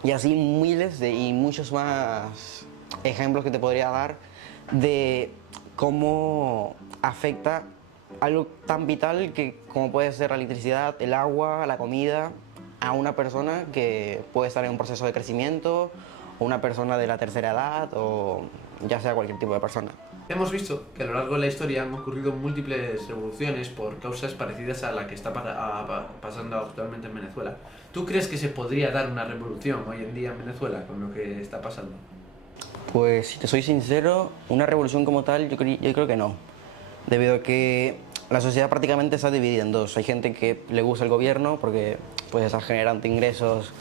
Y así miles y muchos más ejemplos que te podría dar de cómo afecta algo tan vital que como puede ser la electricidad, el agua, la comida, a una persona que puede estar en un proceso de crecimiento, o una persona de la tercera edad, o ya sea cualquier tipo de persona. Hemos visto que a lo largo de la historia han ocurrido múltiples revoluciones por causas parecidas a la que está pasando actualmente en Venezuela. ¿Tú crees que se podría dar una revolución hoy en día en Venezuela con lo que está pasando? Pues si te soy sincero, una revolución como tal yo creo que no. Debido a que la sociedad prácticamente está dividida en dos. Hay gente que le gusta el gobierno porque pues, está generando ingresos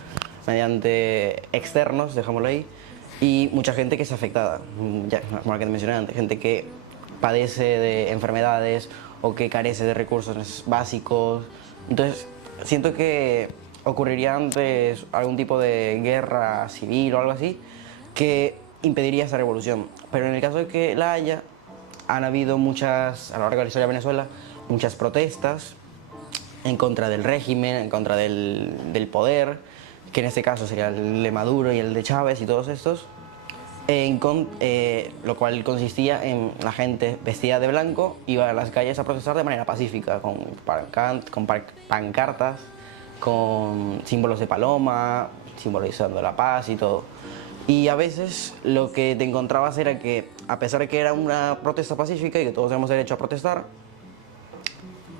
mediante externos, dejémoslo ahí, y mucha gente que es afectada, ya, como la que te mencioné antes, gente que padece de enfermedades o que carece de recursos básicos. Entonces, siento que ocurriría antes algún tipo de guerra civil o algo así que impediría esa revolución. Pero en el caso de que la haya, han habido muchas, a lo largo de la historia de Venezuela, muchas protestas en contra del régimen, en contra del poder, que en este caso sería el de Maduro y el de Chávez y todos estos, lo cual consistía en la gente vestida de blanco iba a las calles a protestar de manera pacífica, con pancartas, con símbolos de paloma, simbolizando la paz y todo. Y a veces lo que te encontrabas era que, a pesar de que era una protesta pacífica y que todos tenemos derecho a protestar,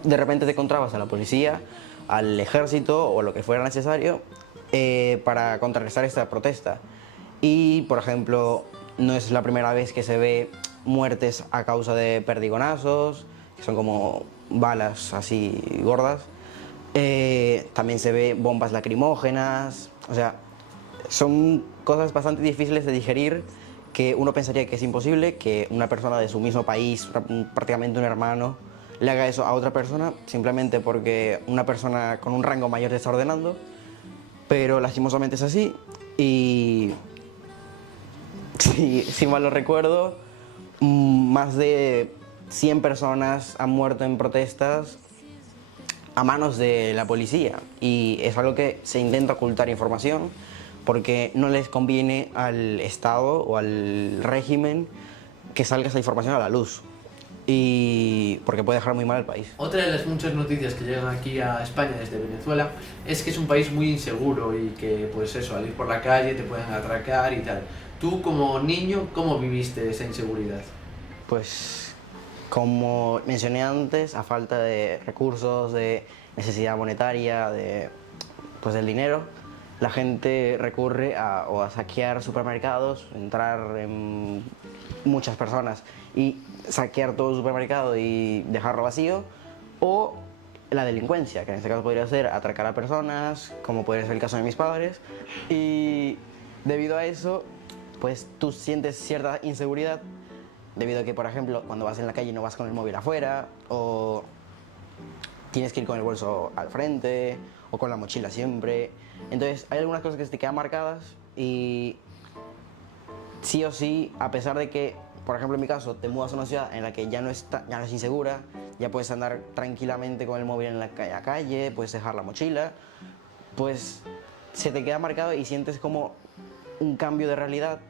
de repente te encontrabas a la policía, al ejército o lo que fuera necesario para contrarrestar esta protesta. Y, por ejemplo, no es la primera vez que se ve muertes a causa de perdigonazos, que son como balas así gordas. También se ve bombas lacrimógenas, o sea, son cosas bastante difíciles de digerir, que uno pensaría que es imposible que una persona de su mismo país, prácticamente un hermano, le haga eso a otra persona simplemente porque una persona con un rango mayor te está ordenando, pero lastimosamente es así. Y si mal lo recuerdo, más de 100 personas han muerto en protestas a manos de la policía, y es algo que se intenta ocultar información porque no les conviene al Estado o al régimen que salga esa información a la luz, y porque puede dejar muy mal al país. Otra de las muchas noticias que llegan aquí a España desde Venezuela es que es un país muy inseguro y que, pues eso, al ir por la calle te pueden atracar y tal. Tú, como niño, ¿cómo viviste esa inseguridad? Pues, como mencioné antes, a falta de recursos, de necesidad monetaria, pues del dinero, la gente recurre a saquear supermercados, entrar en muchas personas y saquear todo el supermercado y dejarlo vacío, o la delincuencia, que en este caso podría ser atracar a personas, como podría ser el caso de mis padres, y debido a eso, pues tú sientes cierta inseguridad, debido a que, por ejemplo, cuando vas en la calle no vas con el móvil afuera, o tienes que ir con el bolso al frente, o con la mochila siempre. Entonces hay algunas cosas que se te quedan marcadas, y sí o sí, a pesar de que, por ejemplo, en mi caso, te mudas a una ciudad en la que ya no es insegura, ya puedes andar tranquilamente con el móvil en la calle, puedes dejar la mochila, pues se te queda marcado y sientes como un cambio de realidad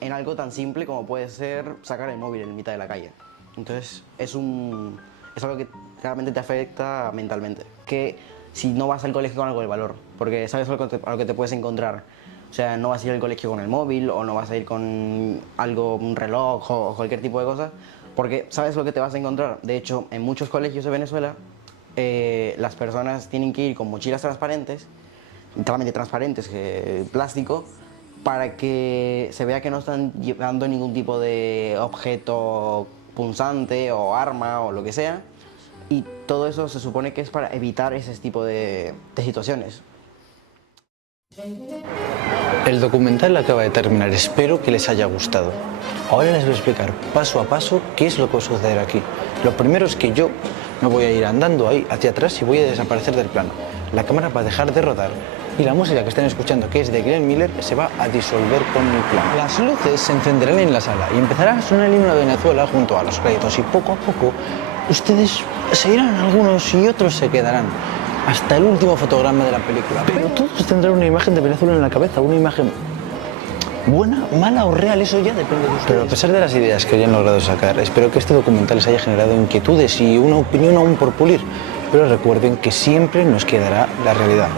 en algo tan simple como puede ser sacar el móvil en mitad de la calle. Entonces es algo que realmente te afecta mentalmente. Que si no vas al colegio con algo de valor, porque sabes a lo que te puedes encontrar. O sea, no vas a ir al colegio con el móvil, o no vas a ir con algo, un reloj o cualquier tipo de cosa, porque sabes lo que te vas a encontrar. De hecho, en muchos colegios de Venezuela, las personas tienen que ir con mochilas transparentes, totalmente transparentes, plástico, para que se vea que no están llevando ningún tipo de objeto punzante o arma o lo que sea. Y todo eso se supone que es para evitar ese tipo de situaciones. El documental acaba de terminar, espero que les haya gustado. Ahora les voy a explicar paso a paso qué es lo que va a suceder aquí. Lo primero es que yo me voy a ir andando ahí hacia atrás y voy a desaparecer del plano. La cámara va a dejar de rodar y la música que están escuchando, que es de Glenn Miller, se va a disolver con el plano. Las luces se encenderán en la sala y empezará a sonar el himno de Venezuela junto a los créditos y poco a poco ustedes se irán algunos y otros se quedarán hasta el último fotograma de la película. Pero todos tendrán una imagen de Venezuela en la cabeza, una imagen buena, mala o real, eso ya depende de ustedes. Pero a pesar de las ideas que hayan logrado sacar, espero que este documental les haya generado inquietudes y una opinión aún por pulir. Pero recuerden que siempre nos quedará la realidad.